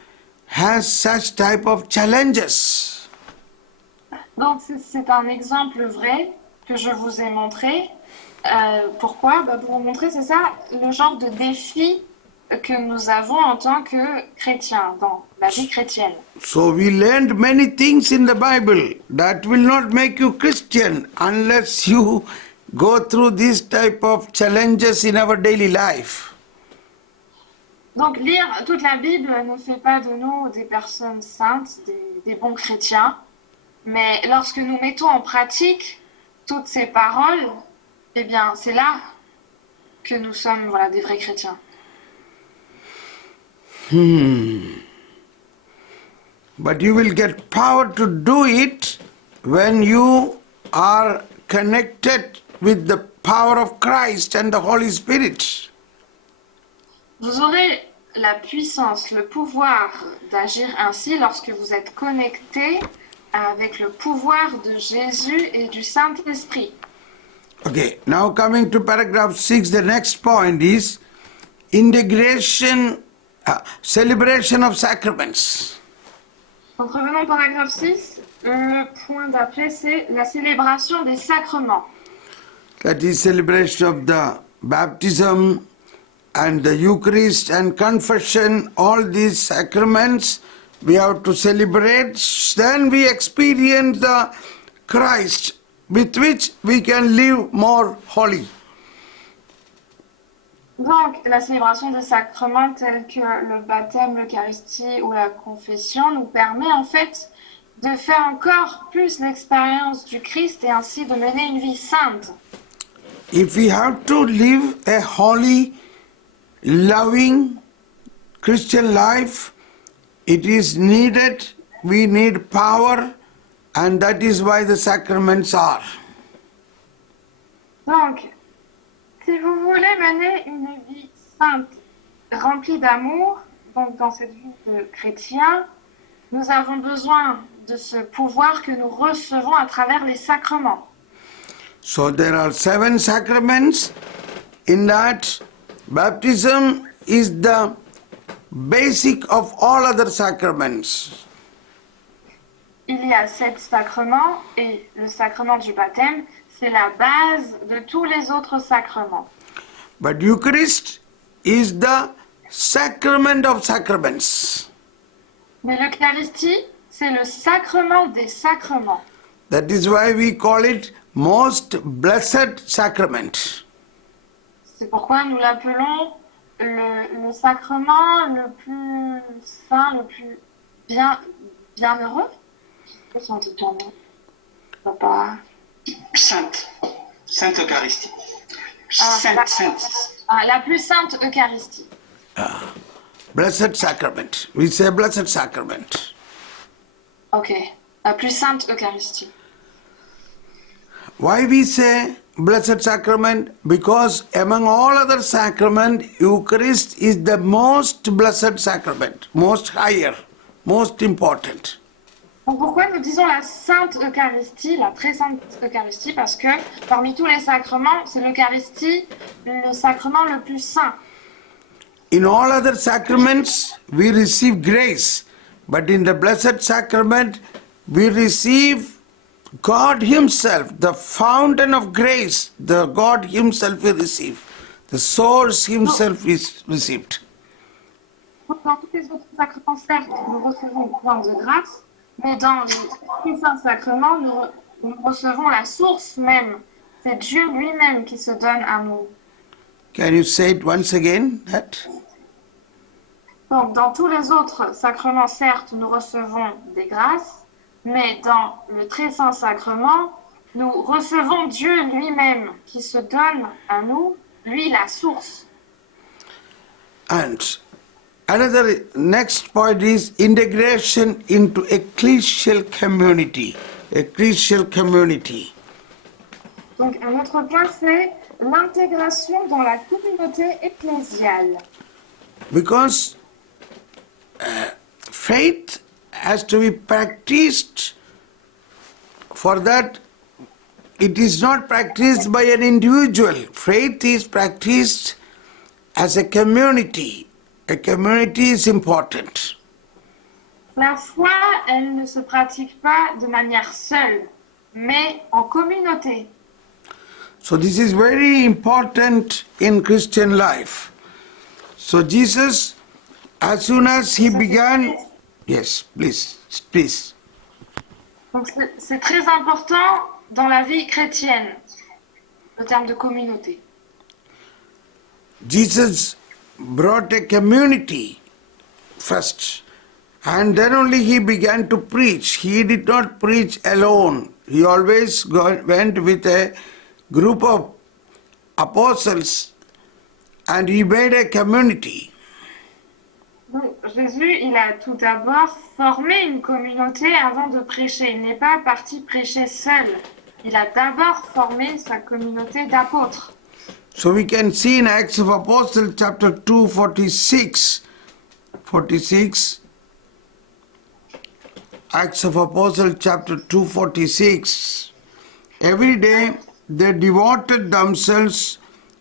has such type of challenges. Donc c'est un exemple vrai que je vous ai montré. Pourquoi? Pour vous montrer, c'est ça, le genre de défi que nous avons en tant que chrétiens, dans la vie chrétienne. So we learned many things in the Bible that will not make you Christian unless you go through this type of challenges in our daily life. Donc lire toute la Bible ne fait pas de nous des personnes saintes, des bons chrétiens, mais lorsque nous mettons en pratique toutes ces paroles, eh bien c'est là que nous sommes des vrais chrétiens. But you will get power to do it when you are connected with the power of Christ and the Holy Spirit. Vous aurez la puissance, le pouvoir d'agir ainsi lorsque vous êtes connecté avec le pouvoir de Jésus et du Saint-Esprit. Okay, now coming to paragraph 6, the next point is integration, celebration of sacraments. Donc revenons au paragraphe 6. Le point d'après, c'est la célébration des sacrements. That is celebration of the baptism and the Eucharist and confession, all these sacraments we have to celebrate. Then we experience the Christ with which we can live more holy. Donc, la célébration des sacrements tels que le baptême, l'Eucharistie ou la confession nous permet en fait de faire encore plus l'expérience du Christ et ainsi de mener une vie sainte. If we have to live a holy, loving Christian life, it is needed, we need power, and that is why the sacraments are. Donc, si vous voulez mener une vie sainte, remplie d'amour, donc dans cette vie de chrétien, nous avons besoin de ce pouvoir que nous recevons à travers les sacrements. So there are 7 sacraments. In that, baptism is the basic of all other sacraments. Il y a 7 sacrements et le sacrement du baptême, c'est la base de tous les autres sacrements. But Eucharist is the sacrament of sacraments. Mais l'Eucharistie, c'est le sacrement des sacrements. That is why we call it most blessed sacrament. C'est pourquoi nous l'appelons le sacrement le plus saint, le plus bienheureux. Je sais pas si on dit bienheureux. Papa. Sainte Eucharistie. la, Sainte. la plus sainte Eucharistie. Blessed sacrament. We say blessed sacrament. Ok, la plus sainte Eucharistie. Why we say blessed sacrament? Because among all other sacraments, Eucharist is the most blessed sacrament, most higher, most important. Donc pourquoi nous disons la sainte Eucharistie, la très sainte Eucharistie? Parce que parmi tous les sacrements, c'est l'Eucharistie le sacrement le plus saint. In all other sacraments, we receive grace, but in the blessed sacrament, we receive God Himself, the fountain of grace, the God Himself we receive, the source Himself is received. Dans tous les autres sacrements, certes, nous recevons le plan de grâce, mais dans les saints sacrements, nous recevons la source même. C'est Dieu lui-même qui se donne à nous. Can you say it once again? That? Donc, dans tous les autres sacrements, certes, nous recevons des grâces, mais dans le très saint sacrement, nous recevons Dieu lui-même qui se donne à nous, lui la source. And another next point is integration into ecclesial community. Ecclesial community. Donc, un autre point, c'est l'intégration dans la communauté ecclésiale. Because faith has to be practiced. For that, it is not practiced by an individual. Faith is practiced as a community. A community is important. La foi, elle ne se pratique pas de manière seule, mais en communauté. So this is very important in Christian life. So Jesus, as soon as He began, yes, please. Donc c'est très important dans la vie chrétienne, le terme de communauté. Jesus brought a community first, and then only He began to preach. He did not preach alone. He always went with a group of apostles, and He made a community. Donc, Jésus, il a tout d'abord formé une communauté avant de prêcher. Il n'est pas parti prêcher seul. Il a d'abord formé sa communauté d'apôtres. So we can see in Acts of Apostles chapter 2, 46. Acts of Apostles chapter 2, 46. Every day they devoted themselves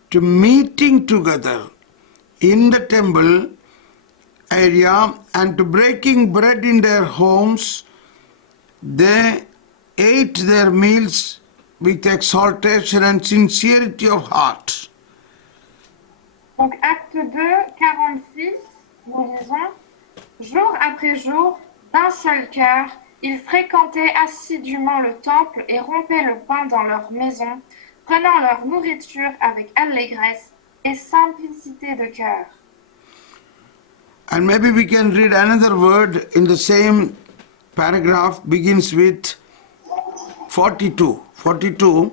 to meeting together in the temple area and to breaking bread in their homes. They ate their meals with exaltation and sincerity of heart. Donc, acte 2, 46, nous lisons « Jour après jour, d'un seul cœur, ils fréquentaient assidûment le temple et rompaient le pain dans leur maison, prenant leur nourriture avec allégresse et simplicité de cœur. » And maybe we can read another word in the same paragraph, begins with 42. 42,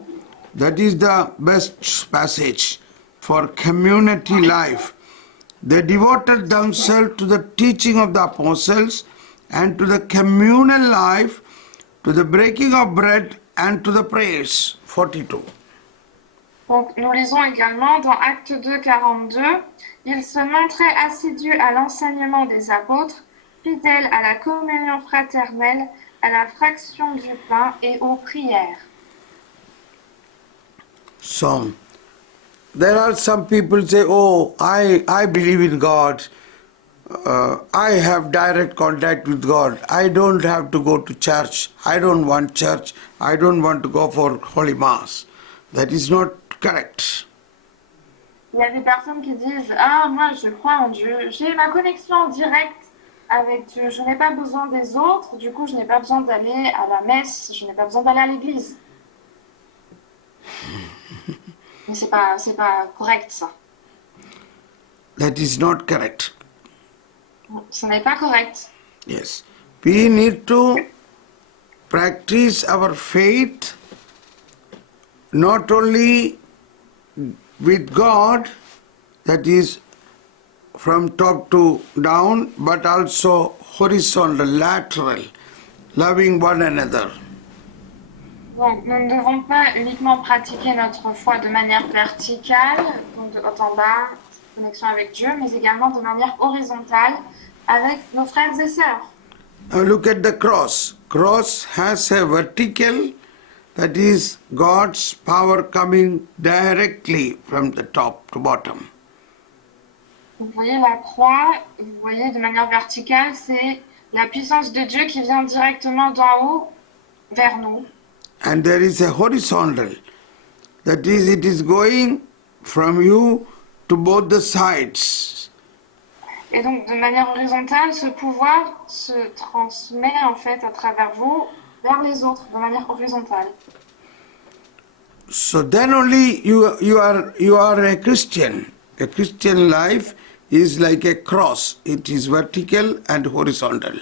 that is the best passage for community life. They devoted themselves to the teaching of the apostles and to the communal life, to the breaking of bread and to the prayers. 42. Donc, nous lisons également dans Acte 2, 42, « Ils se montraient assidus à l'enseignement des apôtres, fidèles à la communion fraternelle, à la fraction du pain et aux prières. » So, there are some people say, oh, I believe in God. I have direct contact with God. I don't have to go to church. I don't want church. I don't want to go for Holy Mass. That is not correct. Il y a des personnes qui disent ah moi je crois en Dieu, j'ai ma connexion en direct avec Dieu, je n'ai pas besoin des autres, du coup je n'ai pas besoin d'aller à la messe, je n'ai pas besoin d'aller à l'église. Mais c'est pas correct ça. That is not correct. Ce n'est pas correct. Yes. We need to practice our faith not only with God, that is from top to down, but also horizontal, lateral, loving one another. Donc, nous ne devons pas uniquement pratiquer notre foi de manière verticale, donc de haut en bas, connexion avec Dieu, mais également de manière horizontale avec nos frères et sœurs. Now look at the cross. Cross has a vertical, that is God's power coming directly from the top to bottom. Vous voyez la croix, vous voyez de manière verticale, c'est la puissance de Dieu qui vient directement d'en haut vers nous. And there is a horizontal, that is, it is going from you to both the sides. Et donc, de manière horizontale, ce pouvoir se transmet en fait à travers vous vers les autres, de manière horizontale. So then only you are a Christian. A Christian life is like a cross. It is vertical and horizontal.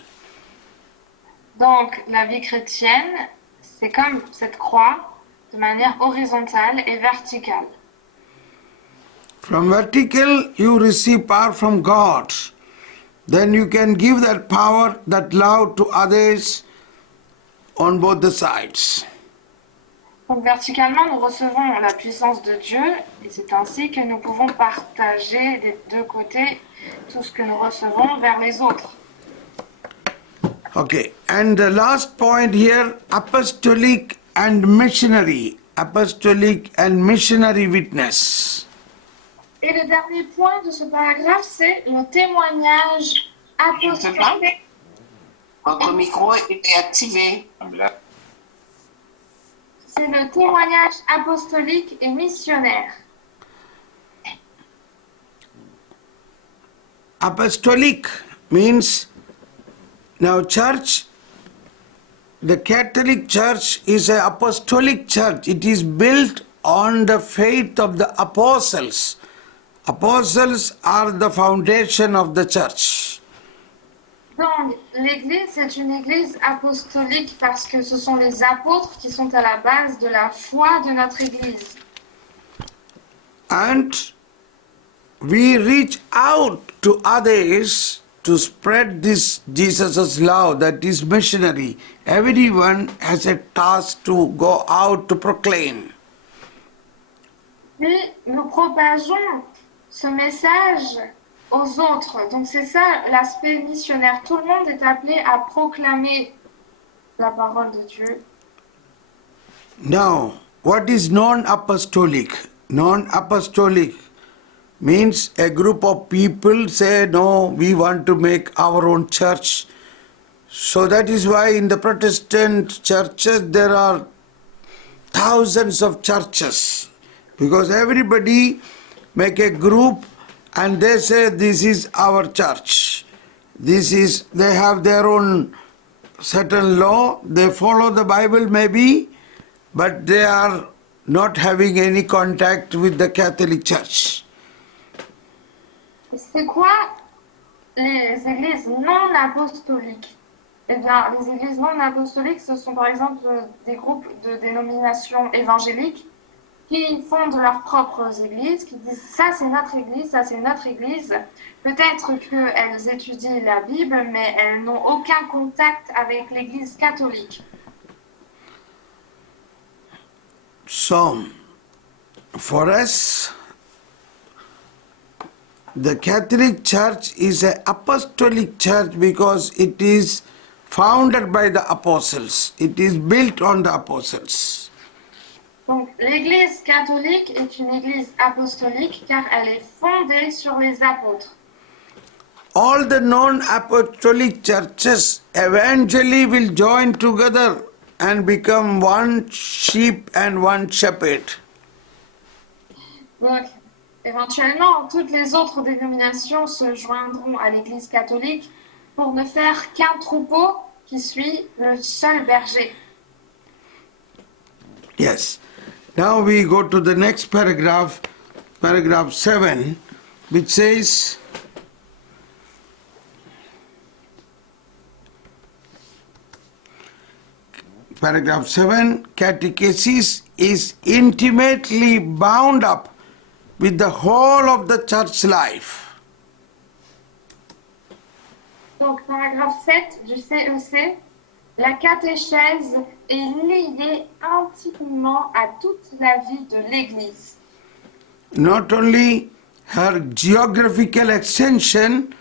Donc, la vie chrétienne, c'est comme cette croix, de manière horizontale et verticale. From vertical, you receive power from God. Then you can give that power, that love to others on both the sides. Donc, verticalement, nous recevons la puissance de Dieu et c'est ainsi que nous pouvons partager des deux côtés tout ce que nous recevons vers les autres. Okay, and the last point here, apostolic and missionary. Apostolic and missionary witness. Et le dernier point de ce paragraphe, c'est le témoignage apostolique. Votre micro est activé. C'est le témoignage apostolique et missionnaire. Apostolic means, now church, the Catholic Church is an apostolic church. It is built on the faith of the apostles. Apostles are the foundation of the church. Donc, l'Église, c'est une Église apostolique parce que ce sont les apôtres qui sont à la base de la foi de notre Église. And we reach out to others to spread this Jesus' love, that is missionary. Everyone has a task to go out to proclaim. Puis, nous propageons ce message aux autres. Donc, c'est ça l'aspect missionnaire. Tout le monde est appelé à proclamer la parole de Dieu. Now, what is non-apostolic? Non-apostolic means a group of people say, no, we want to make our own church. So that is why in the Protestant churches there are thousands of churches, because everybody make a group and they say this is our church. They have their own certain law, they follow the Bible maybe, but they are not having any contact with the Catholic Church. C'est quoi les églises non apostoliques? Eh bien, les églises non apostoliques, ce sont par exemple des groupes de dénominations évangéliques qui fondent leurs propres églises, qui disent ça c'est notre église, ça c'est notre église. Peut-être qu'elles étudient la Bible, mais elles n'ont aucun contact avec l'église catholique. So, for us, the Catholic Church is an apostolic church because it is founded by the apostles. It is built on the apostles. Donc, l'église catholique est une église apostolique car elle est fondée sur les apôtres. All the non-apostolic churches eventually will join together and become one sheep and one shepherd. Donc, Éventuellement, toutes les autres dénominations se joindront à l'Église catholique pour ne faire qu'un troupeau qui suit le seul berger. Yes. Now we go to the next paragraph, paragraph 7, which says, paragraph 7, catechesis is intimately bound up with the whole of the church life. Donc, paragraphe 7 du CEC, la catéchèse est liée intimement à toute la vie de l'Église. Not only her geographical extension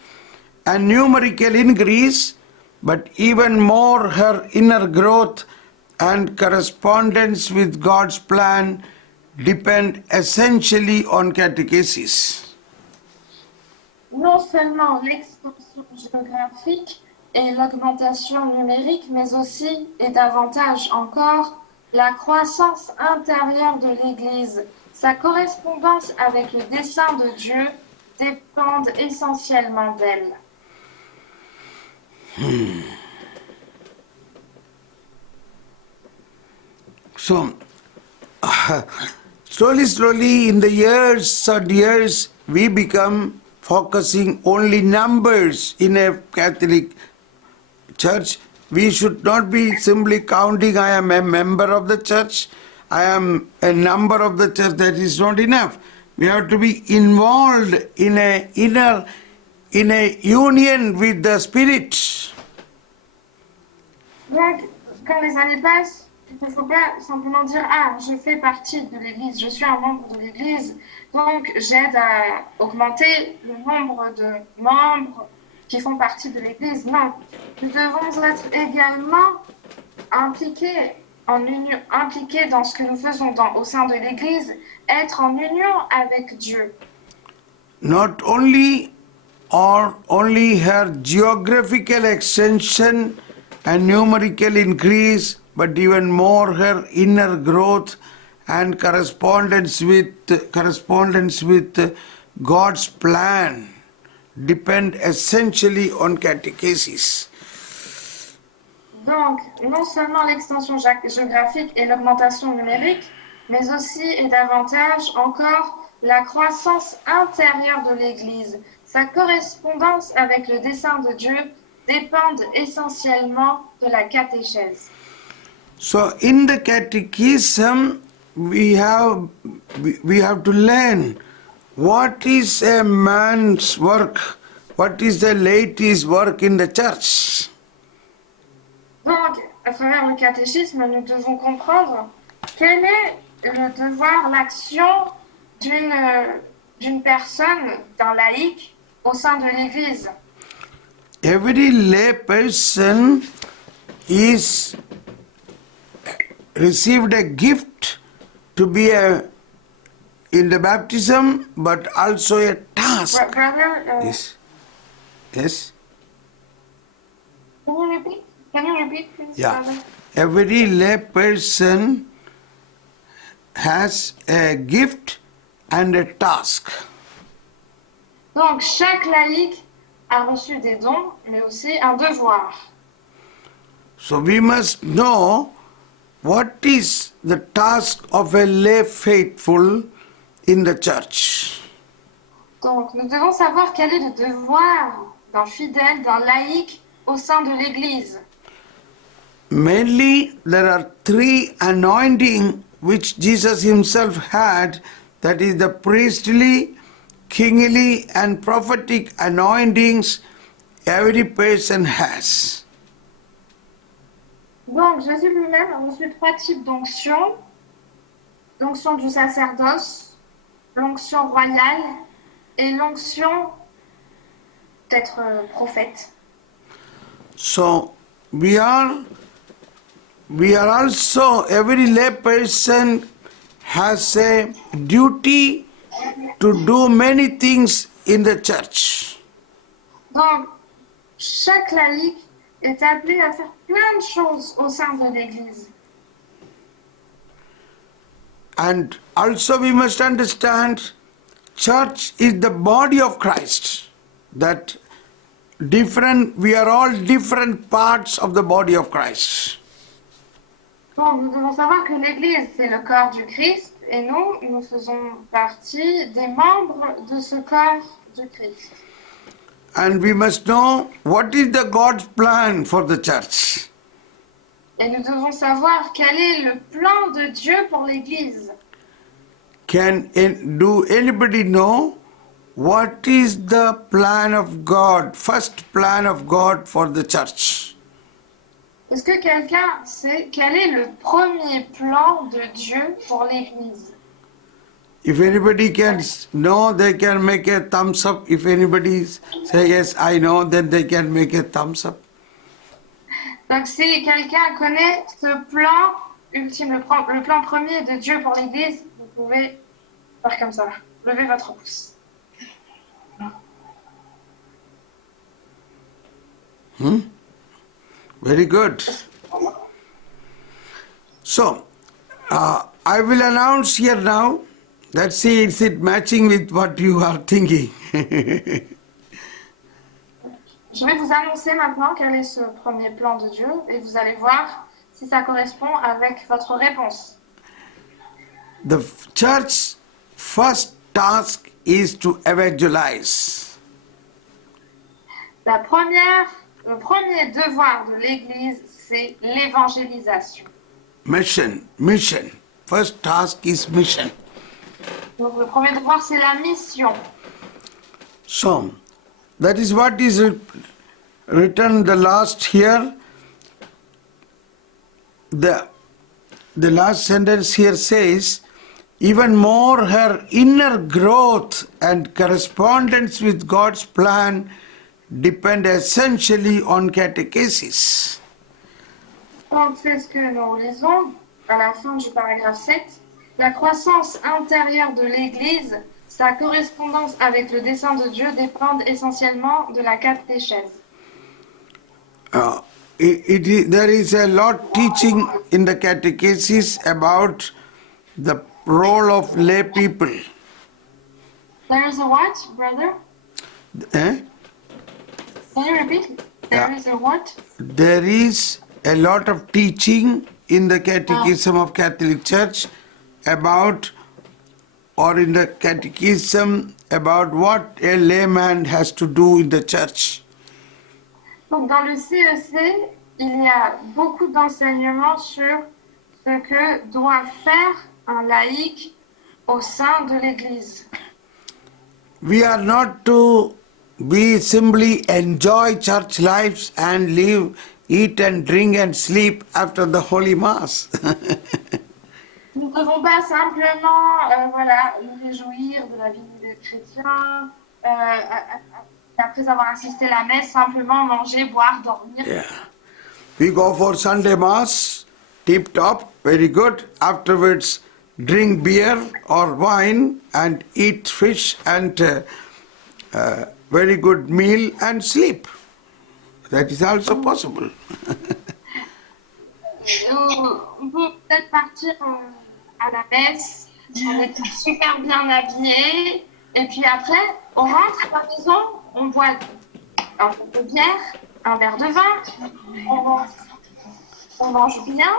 and numerical increase, but even more her inner growth and correspondence with God's plan depend essentially on catechesis. Non seulement l'extension géographique et l'augmentation numérique, mais aussi, et davantage encore, la croissance intérieure de l'Église. Sa correspondance avec le dessein de Dieu dépendent essentiellement d'elle. So, slowly in the years, we become focusing only numbers in a Catholic church. We should not be simply counting, I am a member of the church, I am a number of the church. That is not enough. We have to be involved in a union with the Spirit. Donc, quand les années passent, il ne faut pas simplement dire « Ah, je fais partie de l'Église, je suis un membre de l'Église, donc j'aide à augmenter le nombre de membres qui font partie de l'Église. » Non, nous devons être également impliqués dans ce que nous faisons au sein de l'Église, être en union avec Dieu. Not only her geographical extension and numerical increase, but even more her inner growth and correspondence with God's plan depend essentially on catechesis. Donc, non seulement l'extension géographique et l'augmentation numérique, mais aussi et davantage encore la croissance intérieure de l'Église. Sa correspondance avec le dessein de Dieu dépendent essentiellement de la catéchèse. So in the catechism we have to learn what is a man's work, what is the laity's work in the church. Donc, à travers le catéchisme, nous devons comprendre quel est le devoir, l'action d'une personne, d'un laïc, au sein de l'Église. Every lay person is received a gift to be in the baptism, but also a task. Brother, Yes. Yes. Can you repeat, please? Yeah. Brother? Every lay person has a gift and a task. Donc, chaque laïc a reçu des dons, mais aussi un devoir. So we must know what is the task of a lay faithful in the church. Donc, nous devons savoir quel est le devoir d'un fidèle, d'un laïc au sein de l'Église. Mainly, there are three anointings which Jesus himself had, that is the priestly, kingly and prophetic anointings every person has. Donc, Jésus lui-même a reçu 3 types d'onction. L'onction du sacerdoce, l'onction royale et l'onction d'être prophète. So, we are also, every lay person has a duty to do many things in the church. Donc, chaque laïc est appelé à faire plein de choses au sein de l'Église. And also we must understand church is the body of Christ. That we are all different parts of the body of Christ. Bon, nous devons savoir que l'Église, c'est le corps du Christ, et nous faisons partie des membres de ce corps du Christ. And we must know what is the God's plan for the church. Et nous devons savoir quel est le plan de Dieu pour l'Église. Do anybody know what is the plan of God, first plan of God for the church? Est-ce que quelqu'un sait quel est le premier plan de Dieu pour l'Église? If anybody can know, they can make a thumbs up. If anybody say yes, I know, then they can make a thumbs up. Donc si quelqu'un connaît ce plan ultime, le plan premier de Dieu pour l'Église, vous pouvez faire comme ça. Levez votre pouce. Very good. So, I will announce here now. Let's see, is it matching with what you are thinking? Je vais vous annoncer maintenant quel est ce premier plan de Dieu et vous allez voir si ça correspond avec votre réponse. The church first task is to evangelize. Le premier devoir de l'Église, c'est l'évangélisation. Mission. First task is mission. Donc le premier devoir, c'est la mission. So, that is what is written the last here. The last sentence here says, even more her inner growth and correspondence with God's plan depend essentially on catechesis. Donc c'est ce que nous lisons à la fin du paragraphe 7. La croissance intérieure de l'Église, sa correspondance avec le dessein de Dieu dépendent essentiellement de la catéchèse. There is a lot teaching in the catechesis about the role of lay people. There is a what, brother? Eh? Can you repeat? There is a what? There is a lot of teaching in the Catechism of Catholic Church about, or in the Catechism about what a layman has to do in the church. Donc dans le CEC, il y a beaucoup d'enseignements sur ce que doit faire un laïc au sein de l'Église. We are not to simply enjoy church lives and live, eat and drink and sleep after the Holy Mass. Nous ne devons pas simplement nous réjouir de la vie des chrétiens, après avoir assisté à la messe, simplement manger, boire, dormir. Yeah. We go for Sunday Mass, tip top, very good. Afterwards, drink beer or wine and eat fish and very good meal and sleep. That is also possible. On peut peut-être partir à la messe, on est super bien habillé, et puis après, on rentre à la maison, on boit un peu de bière, un verre de vin, on mange bien,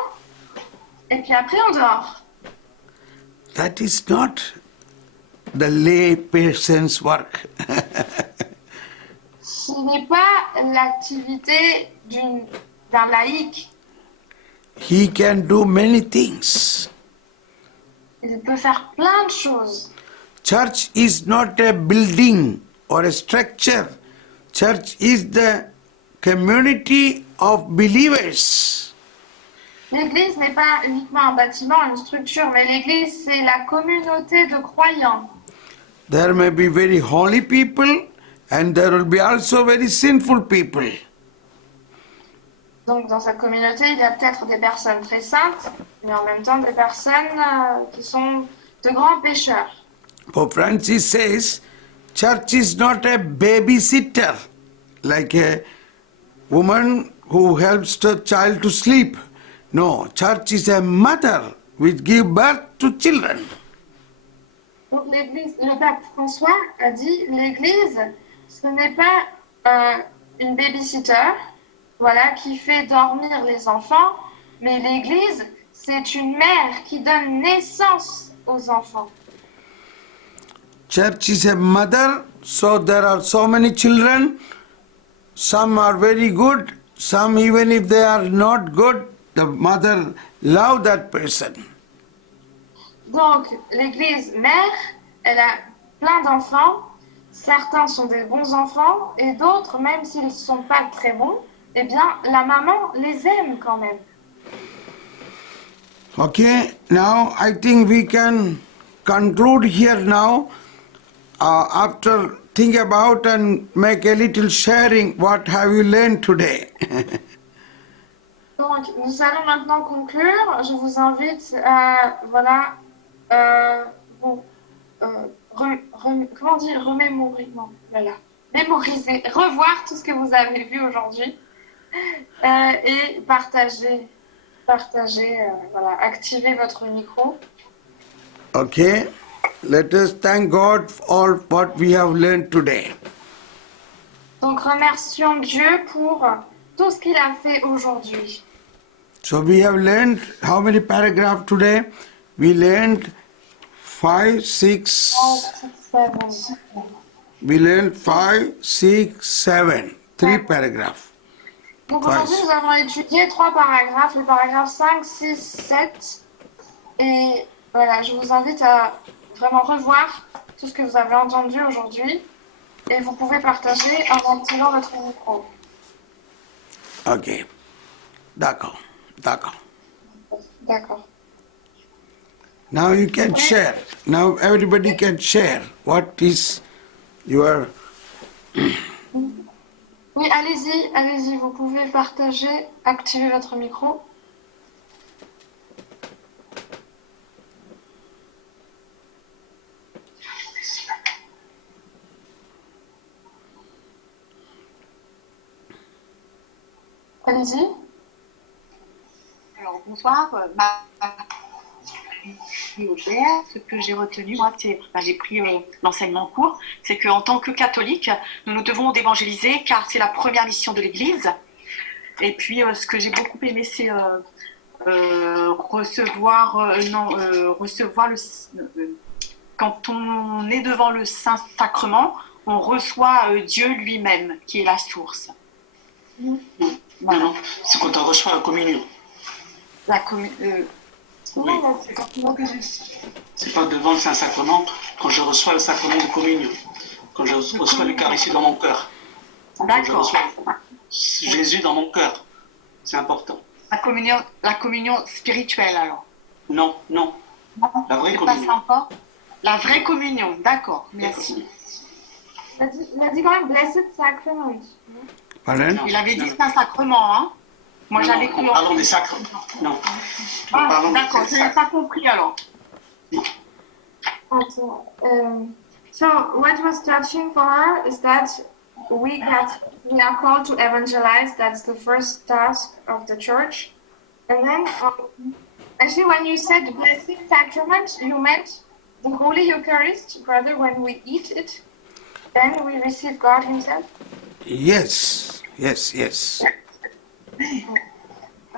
et puis après on dort. That is not the lay person's work. Ce n'est pas l'activité d'un laïc. He can do many things. Il peut faire plein de choses. Church is not a building or a structure. Church is the community of believers. L'Église n'est pas uniquement un bâtiment, une structure, mais l'Église, c'est la communauté de croyants. There may be very holy people and there will be also very sinful people. Donc dans cette communauté, il y a peut-être des personnes très saintes, mais en même temps des personnes qui sont de grands pécheurs. Pope Francis says, church is not a babysitter, like a woman who helps the child to sleep. No, church is a mother which gives birth to children. Donc l'Église, le pape François a dit, l'Église, ce n'est pas une babysitter, voilà, qui fait dormir les enfants, mais l'Église, c'est une mère qui donne naissance aux enfants. Church is a mother, so there are so many children. Some are very good, some even if they are not good, the mother love that person. Donc l'Église mère, elle a plein d'enfants. Certains sont des bons enfants et d'autres, même s'ils ne sont pas très bons, eh bien la maman les aime quand même. Okay, now I think we can conclude here now. After think about and make a little sharing, what have you learned today? Donc nous allons maintenant conclure. Je vous invite à vous, comment dire, remémorer, non, voilà, mémoriser, revoir tout ce que vous avez vu aujourd'hui et partager, voilà, activer votre micro. Okay, let us thank God for what we have learned today. Donc remercions Dieu pour tout ce qu'il a fait aujourd'hui. So we have learned how many paragraphs today? We learned 5, 6. We learned 5, 6, 7. 3 paragraphs. Donc aujourd'hui, nous avons étudié 3 paragraphes, les paragraphes 5, 6, 7. Et voilà, je vous invite à vraiment revoir tout ce que vous avez entendu aujourd'hui. Et vous pouvez partager en activant votre micro. Okay. D'accord. D'accord. D'accord. Now you can share. Now everybody can share. What is your... Oui, allez-y, vous pouvez partager, activer votre micro. Allez-y. Alors, bonsoir. Ce que j'ai retenu, moi, j'ai pris l'enseignement court, c'est qu'en tant que catholique, nous nous devons d'évangéliser car c'est la première mission de l'Église. Et puis, ce que j'ai beaucoup aimé, c'est recevoir quand on est devant le Saint-Sacrement, on reçoit Dieu lui-même, qui est la source. Voilà. Non, c'est quand on reçoit la communion. Oui. C'est pas devant le Saint-Sacrement, quand je reçois le sacrement de communion, quand je reçois l'Eucharistie dans mon cœur. Quand je reçois Jésus dans mon cœur. C'est important. La communion spirituelle, alors. Non. La vraie communion. Pas ça encore. La vraie communion, d'accord, merci. Il a dit quand même Blessed Sacrament. Pardon? Il avait dit Saint-Sacrement, hein. Moi, j'avais cru. Parlons des sacrements. Non. Ah, d'accord, je n'ai pas compris alors. So what was touching for her is that we are called to evangelize. That's the first task of the church. And then, actually, when you said blessed sacrament, you meant the Holy Eucharist, brother. When we eat it, then we receive God Himself. Yes.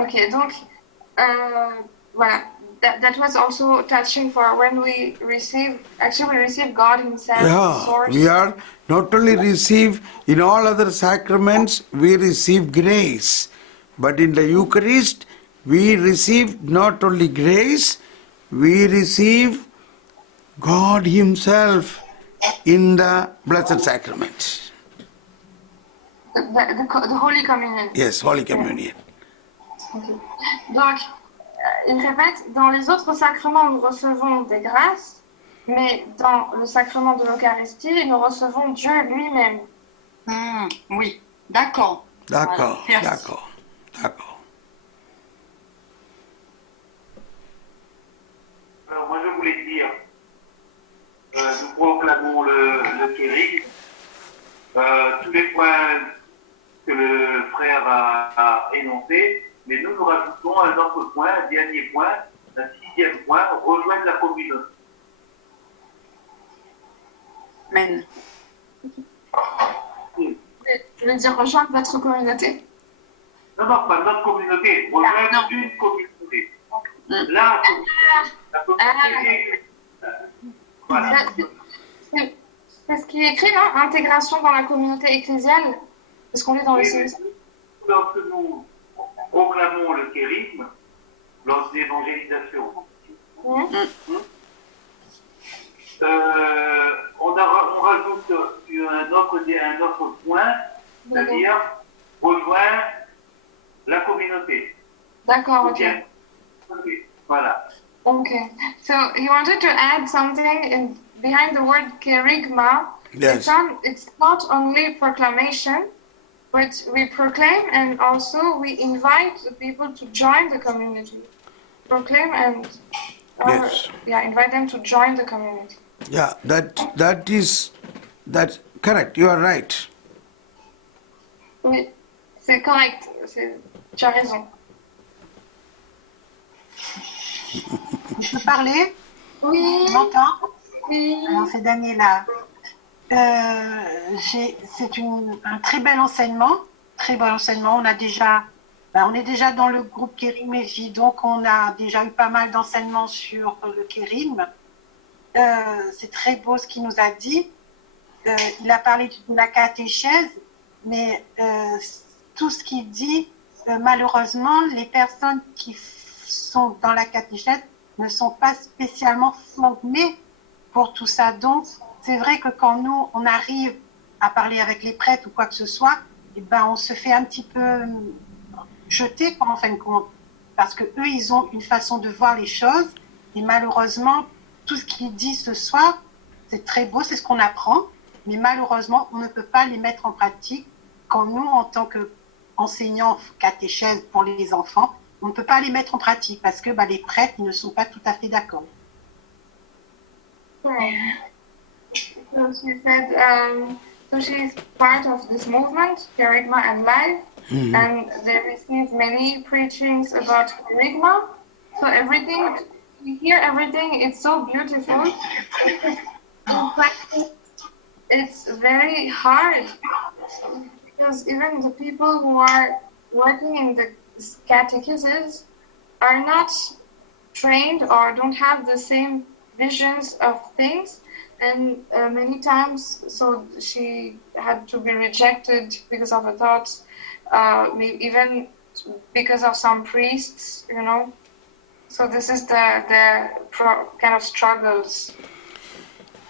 Okay, donc voilà. That was also touching for when we receive God Himself, the source. We are not only receive in all other sacraments, we receive grace, but in the Eucharist, we receive not only grace, we receive God Himself in the Blessed Sacrament. The Holy Communion. Yes, Holy Communion. Okay. Donc, il répète, dans les autres sacrements, nous recevons des grâces, mais dans le sacrement de l'Eucharistie, nous recevons Dieu lui-même. Oui, d'accord. D'accord. Alors moi je voulais dire, nous proclamons le kérigme, tous les points que le frère a énoncés, mais nous rajoutons un autre point, un dernier point, un 6e point, rejoindre la communauté. Amen. Je veux dire rejoindre votre communauté. Non, non, pas notre communauté. On Ah, non. a une communauté. Mm. Là, la communauté. Voilà. C'est ce qui est écrit, non? Intégration dans la communauté ecclésiale. C'est ce qu'on lit dans le CEC. Lorsque nous proclamons le kérisme, lors de l'évangélisation, on rajoute un autre point, c'est-à-dire rejoindre la communauté. D'accord, Ou ok. bien, voilà. Okay. So you wanted to add something behind the word kerygma. Yes. It's not only proclamation, but we proclaim and also we invite the people to join the community. Proclaim and Yes. invite them to join the community. Yeah, that's correct. You are right. Oui, c'est correct. Tu as raison. Je peux parler? Oui. Tu m'entends? Oui. Alors, c'est Daniela. C'est un très bel enseignement. Très bel enseignement. On est déjà dans le groupe Kérim Évi, donc on a déjà eu pas mal d'enseignements sur le Kérim. C'est très beau ce qu'il nous a dit. Il a parlé de la catéchèse, mais tout ce qu'il dit, malheureusement, les personnes qui sont dans la catéchèse ne sont pas spécialement formées pour tout ça. Donc, c'est vrai que quand nous, on arrive à parler avec les prêtres ou quoi que ce soit, eh ben, on se fait un petit peu jeter, en fin de compte. Parce que eux, ils ont une façon de voir les choses. Et malheureusement, tout ce qu'il dit ce soir, c'est très beau, c'est ce qu'on apprend. Mais malheureusement, on ne peut pas les mettre en pratique quand nous, en tant qu'enseignants catéchèse pour les enfants, on ne peut pas les mettre en pratique parce que les prêtres ils ne sont pas tout à fait d'accord. So she said, so she's part of this movement, Kerygma and Life, and they receive many preachings about Kerygma. So everything, you hear everything, it's so beautiful. In practice, it's very hard because even the people who are working in the catechesis are not trained or don't have the same visions of things, and many times so she had to be rejected because of her thoughts, maybe even because of some priests, you know. So this is the kind of struggles.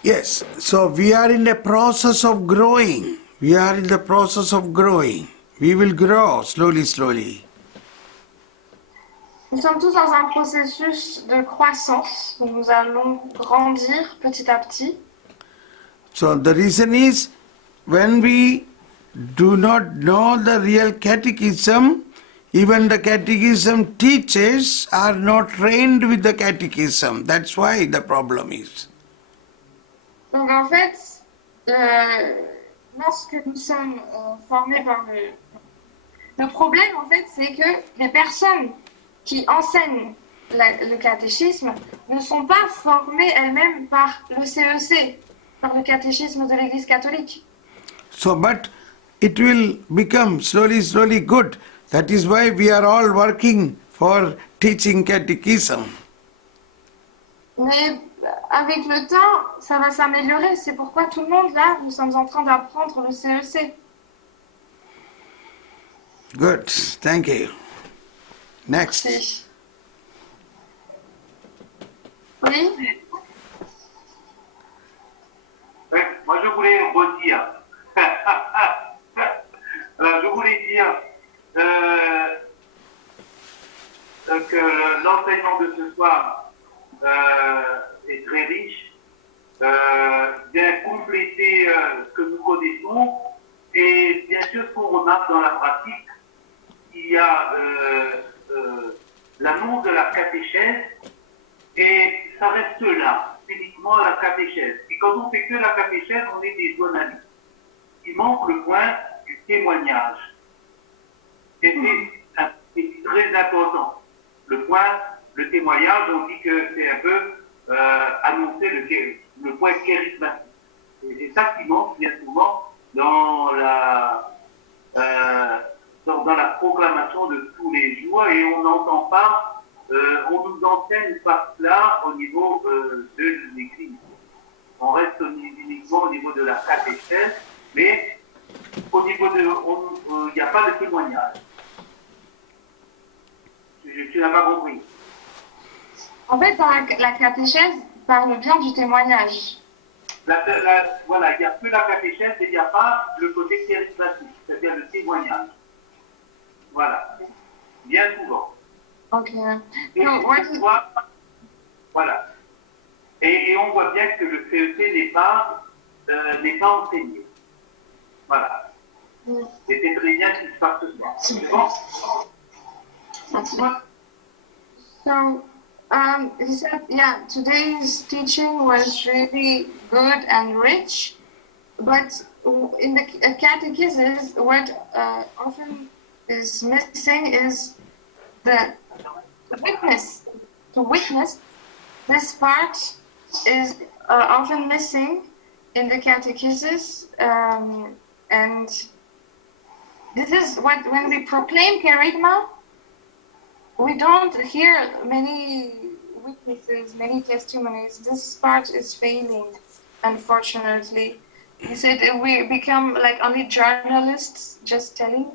Yes. So we are in the process of growing. We are in the process of growing. We will grow slowly, slowly. Nous sommes tous dans un processus de croissance, donc nous allons grandir petit à petit. So the reason is when we do not know the real catechism, even the catechism teachers are not trained with the catechism. That's why the problem is. Donc en fait, lorsque nous sommes formés par le problème, en fait, c'est que les personnes qui enseignent le catéchisme ne sont pas formées elles-mêmes par le CEC, par le catéchisme de l'Église catholique. So, but it will become slowly, slowly good. That is why we are all working for teaching catechism. Mais avec le temps, ça va s'améliorer. C'est pourquoi tout le monde, là, nous sommes en train d'apprendre le CEC. Good, thank you. Next. Merci. Oui. Ouais, moi, je voulais redire. Alors, je voulais dire que l'enseignement de ce soir est très riche, vient compléter ce que nous connaissons et bien sûr ce qu'on remarque dans la pratique, il y a l'amour de la catéchèse et ça reste là, uniquement la catéchèse. Et quand on fait que la catéchèse, on est des journalistes. Il manque le point du témoignage. Et c'est très important. Le témoignage, on dit que c'est un peu annoncer le point charismatique. Et c'est ça qui manque bien souvent dans dans la proclamation de tous les jours, et on n'entend pas, on nous enseigne pas cela au niveau de l'Église. On reste uniquement au niveau de la catéchèse, mais au niveau de, il n'y a pas de témoignage. Tu n'as pas compris. En fait, la catéchèse parle bien du témoignage. Voilà, il n'y a plus la catéchèse et il n'y a pas le côté charismatique, c'est-à-dire le témoignage. Voilà. Bien souvent. Ok. Et So, voilà. Et on voit bien que le CET n'est pas enseigné. Voilà. Et c'est très bien qu'il se passe ce soir. C'est bon? So, he said, yeah, today's teaching was really good and rich, but in the catechesis, what often is missing is the witness. To witness, this part is often missing in the catechesis, and this is what, when we proclaim kerygma, we don't hear many witnesses, many testimonies. This part is failing, unfortunately. He said we become like only journalists, just telling,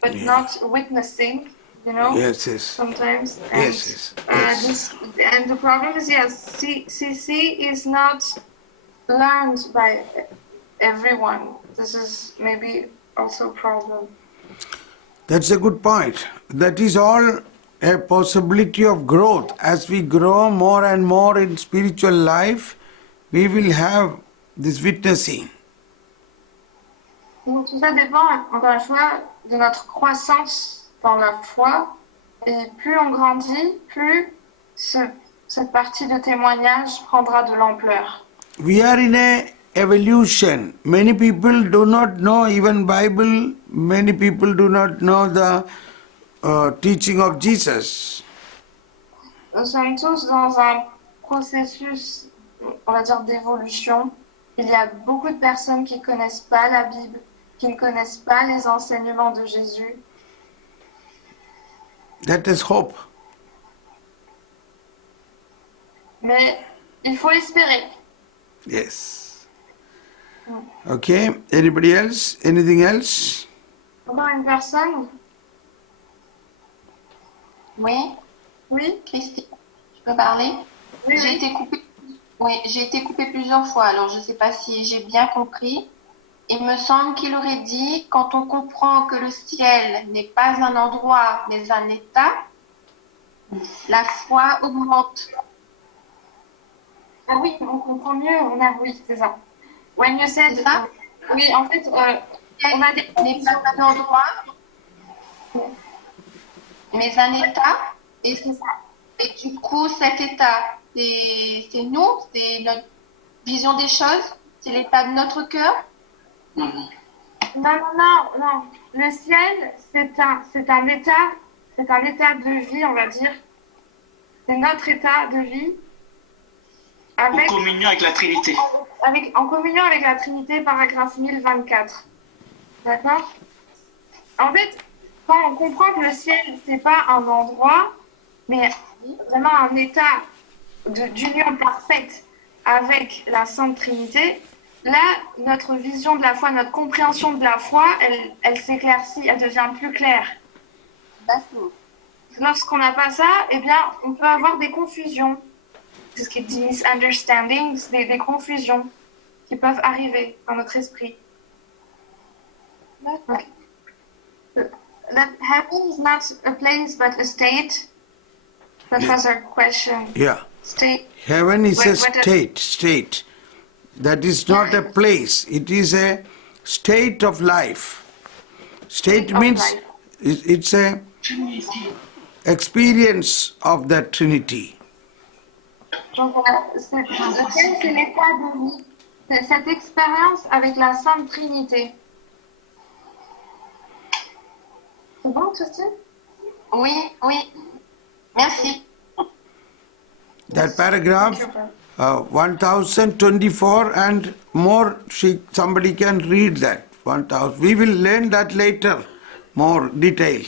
but not witnessing, you know, Yes, yes. sometimes. And, Yes, yes. And the problem is, yes, CC is not learned by everyone. This is maybe also a problem. That's a good point. That is all a possibility of growth. As we grow more and more in spiritual life, we will have this witnessing. Donc tout ça dépend, encore une fois, de notre croissance dans la foi. Et plus on grandit, plus cette partie de témoignage prendra de l'ampleur. We are in a evolution. Many people do not know even Bible. Many people do not know the teaching of Jesus. Nous sommes tous dans un processus, on va dire, d'évolution. Il y a beaucoup de personnes qui ne connaissent pas la Bible, qui ne connaissent pas les enseignements de Jésus. That is hope. Mais il faut espérer. Yes. Okay. Anybody else? Anything else? Encore une personne? Oui, Oui? Christine, je peux parler? Oui, J'ai oui. été coupée. Oui, j'ai été coupée plusieurs fois, alors je ne sais pas si j'ai bien compris. Il me semble qu'il aurait dit, quand on comprend que le ciel n'est pas un endroit, mais un état, la foi augmente. Ah oui, on comprend mieux, oui, c'est ça. When you said, C'est ça? oui, en fait, on a des N'est pas un endroit, mais un état, et c'est ça. Et du coup, cet état, c'est nous, c'est notre vision des choses, c'est l'état de notre cœur. Non, non. Le ciel, c'est un état de vie, on va dire. C'est notre état de vie. En communion avec la Trinité. En communion avec la Trinité, paragraphe 1024. D'accord? En fait, quand on comprend que le ciel, c'est pas un endroit, mais vraiment un état d'union parfaite avec la Sainte Trinité, là, notre vision de la foi, notre compréhension de la foi, elle s'éclaircit, elle devient plus claire. D'accord. Lorsqu'on n'a pas ça, eh bien, on peut avoir des confusions. C'est ce qui dit misunderstandings, des confusions qui peuvent arriver dans notre esprit. Okay. That heaven is not a place but a state. That was our question. Yeah. State. Heaven is a What- state. That is not a place. It is a state of life. State Of means life. it's a experience of that Trinity. Donc voilà, le ciel, c'est l'état de vie. C'est cette expérience avec la Sainte Trinité. C'est bon, tout ça? Oui, oui. Merci. That paragraph 1024 and more. Somebody can read that. 1000. We will learn that later, more detail.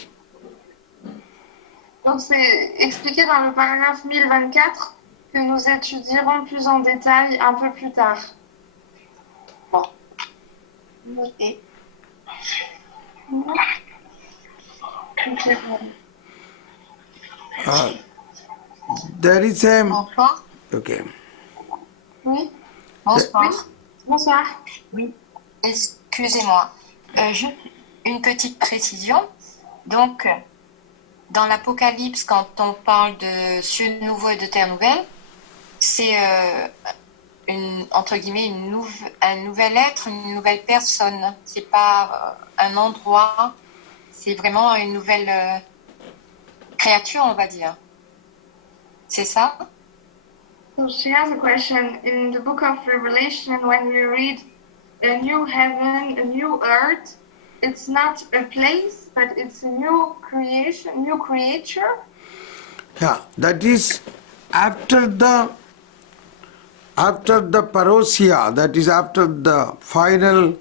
Donc c'est expliqué dans le paragraphe 1024 que nous étudierons plus en détail un peu plus tard. Bon. Noté. There is a. Bonsoir. Okay. Oui. Bonsoir. Bonsoir. Oui. Excusez-moi. Juste une petite précision. Donc, dans l'Apocalypse, quand on parle de cieux nouveaux et de terre nouvelle, c'est entre guillemets un nouvel être, une nouvelle personne. C'est pas un endroit, c'est vraiment une nouvelle créature, on va dire. C'est ça? So she has a question. In the book of Revelation, when we read a new heaven, a new earth, it's not a place, but it's a new creation, new creature. Yeah, that is after the parousia, that is after the final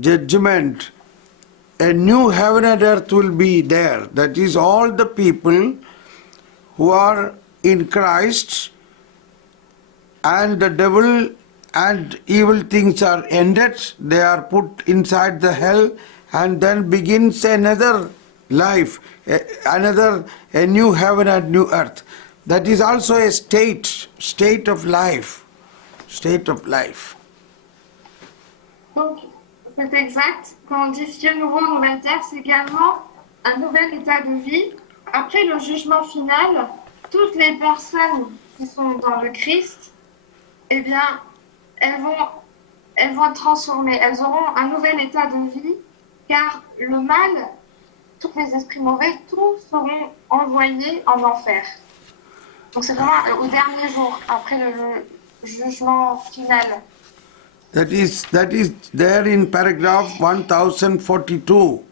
judgment, a new heaven and earth will be there. That is all the people who are in Christ, and the devil and evil things are ended. They are put inside the hell, and then begins another life, a new heaven and new earth. That is also a state of life. Donc, c'est exact. Quand on dit ciel nouveau, nouvelle terre, c'est également un nouvel état de vie. Après le jugement final, toutes les personnes qui sont dans le Christ, eh bien, elles vont être transformées. Elles auront un nouvel état de vie, car le mal, tous les esprits mauvais, tous seront envoyés en enfer. Donc c'est vraiment au dernier jour, après le jugement final. That is there in paragraph 1042.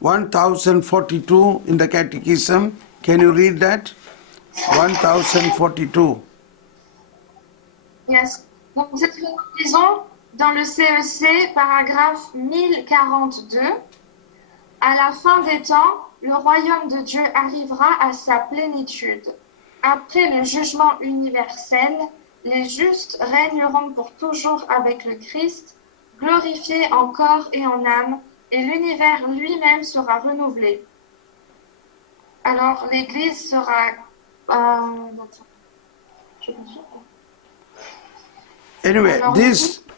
1042 in the Catechism. Can you read that? 1042. Yes. Donc c'est une conclusion dans le CEC, paragraphe 1042. À la fin des temps, le royaume de Dieu arrivera à sa plénitude. Après le jugement universel, les justes régneront pour toujours avec le Christ, glorifiés en corps et en âme, et l'univers lui-même sera renouvelé. Alors l'Église sera... Anyway,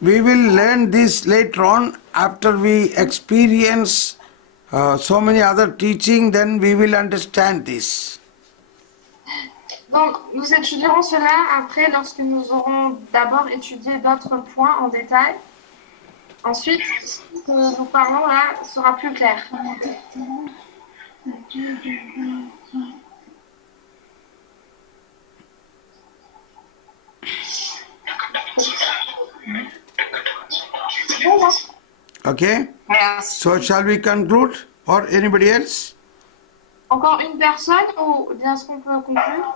we will learn this later on after we experience so many other teaching, then we will understand this. Donc, nous étudierons cela après lorsque nous aurons d'abord étudié d'autres points en détail. Ensuite, ce que nous parlons là sera plus clair. Okay? So shall we conclude, or anybody else? Encore une personne ou bien est-ce qu'on peut conclure?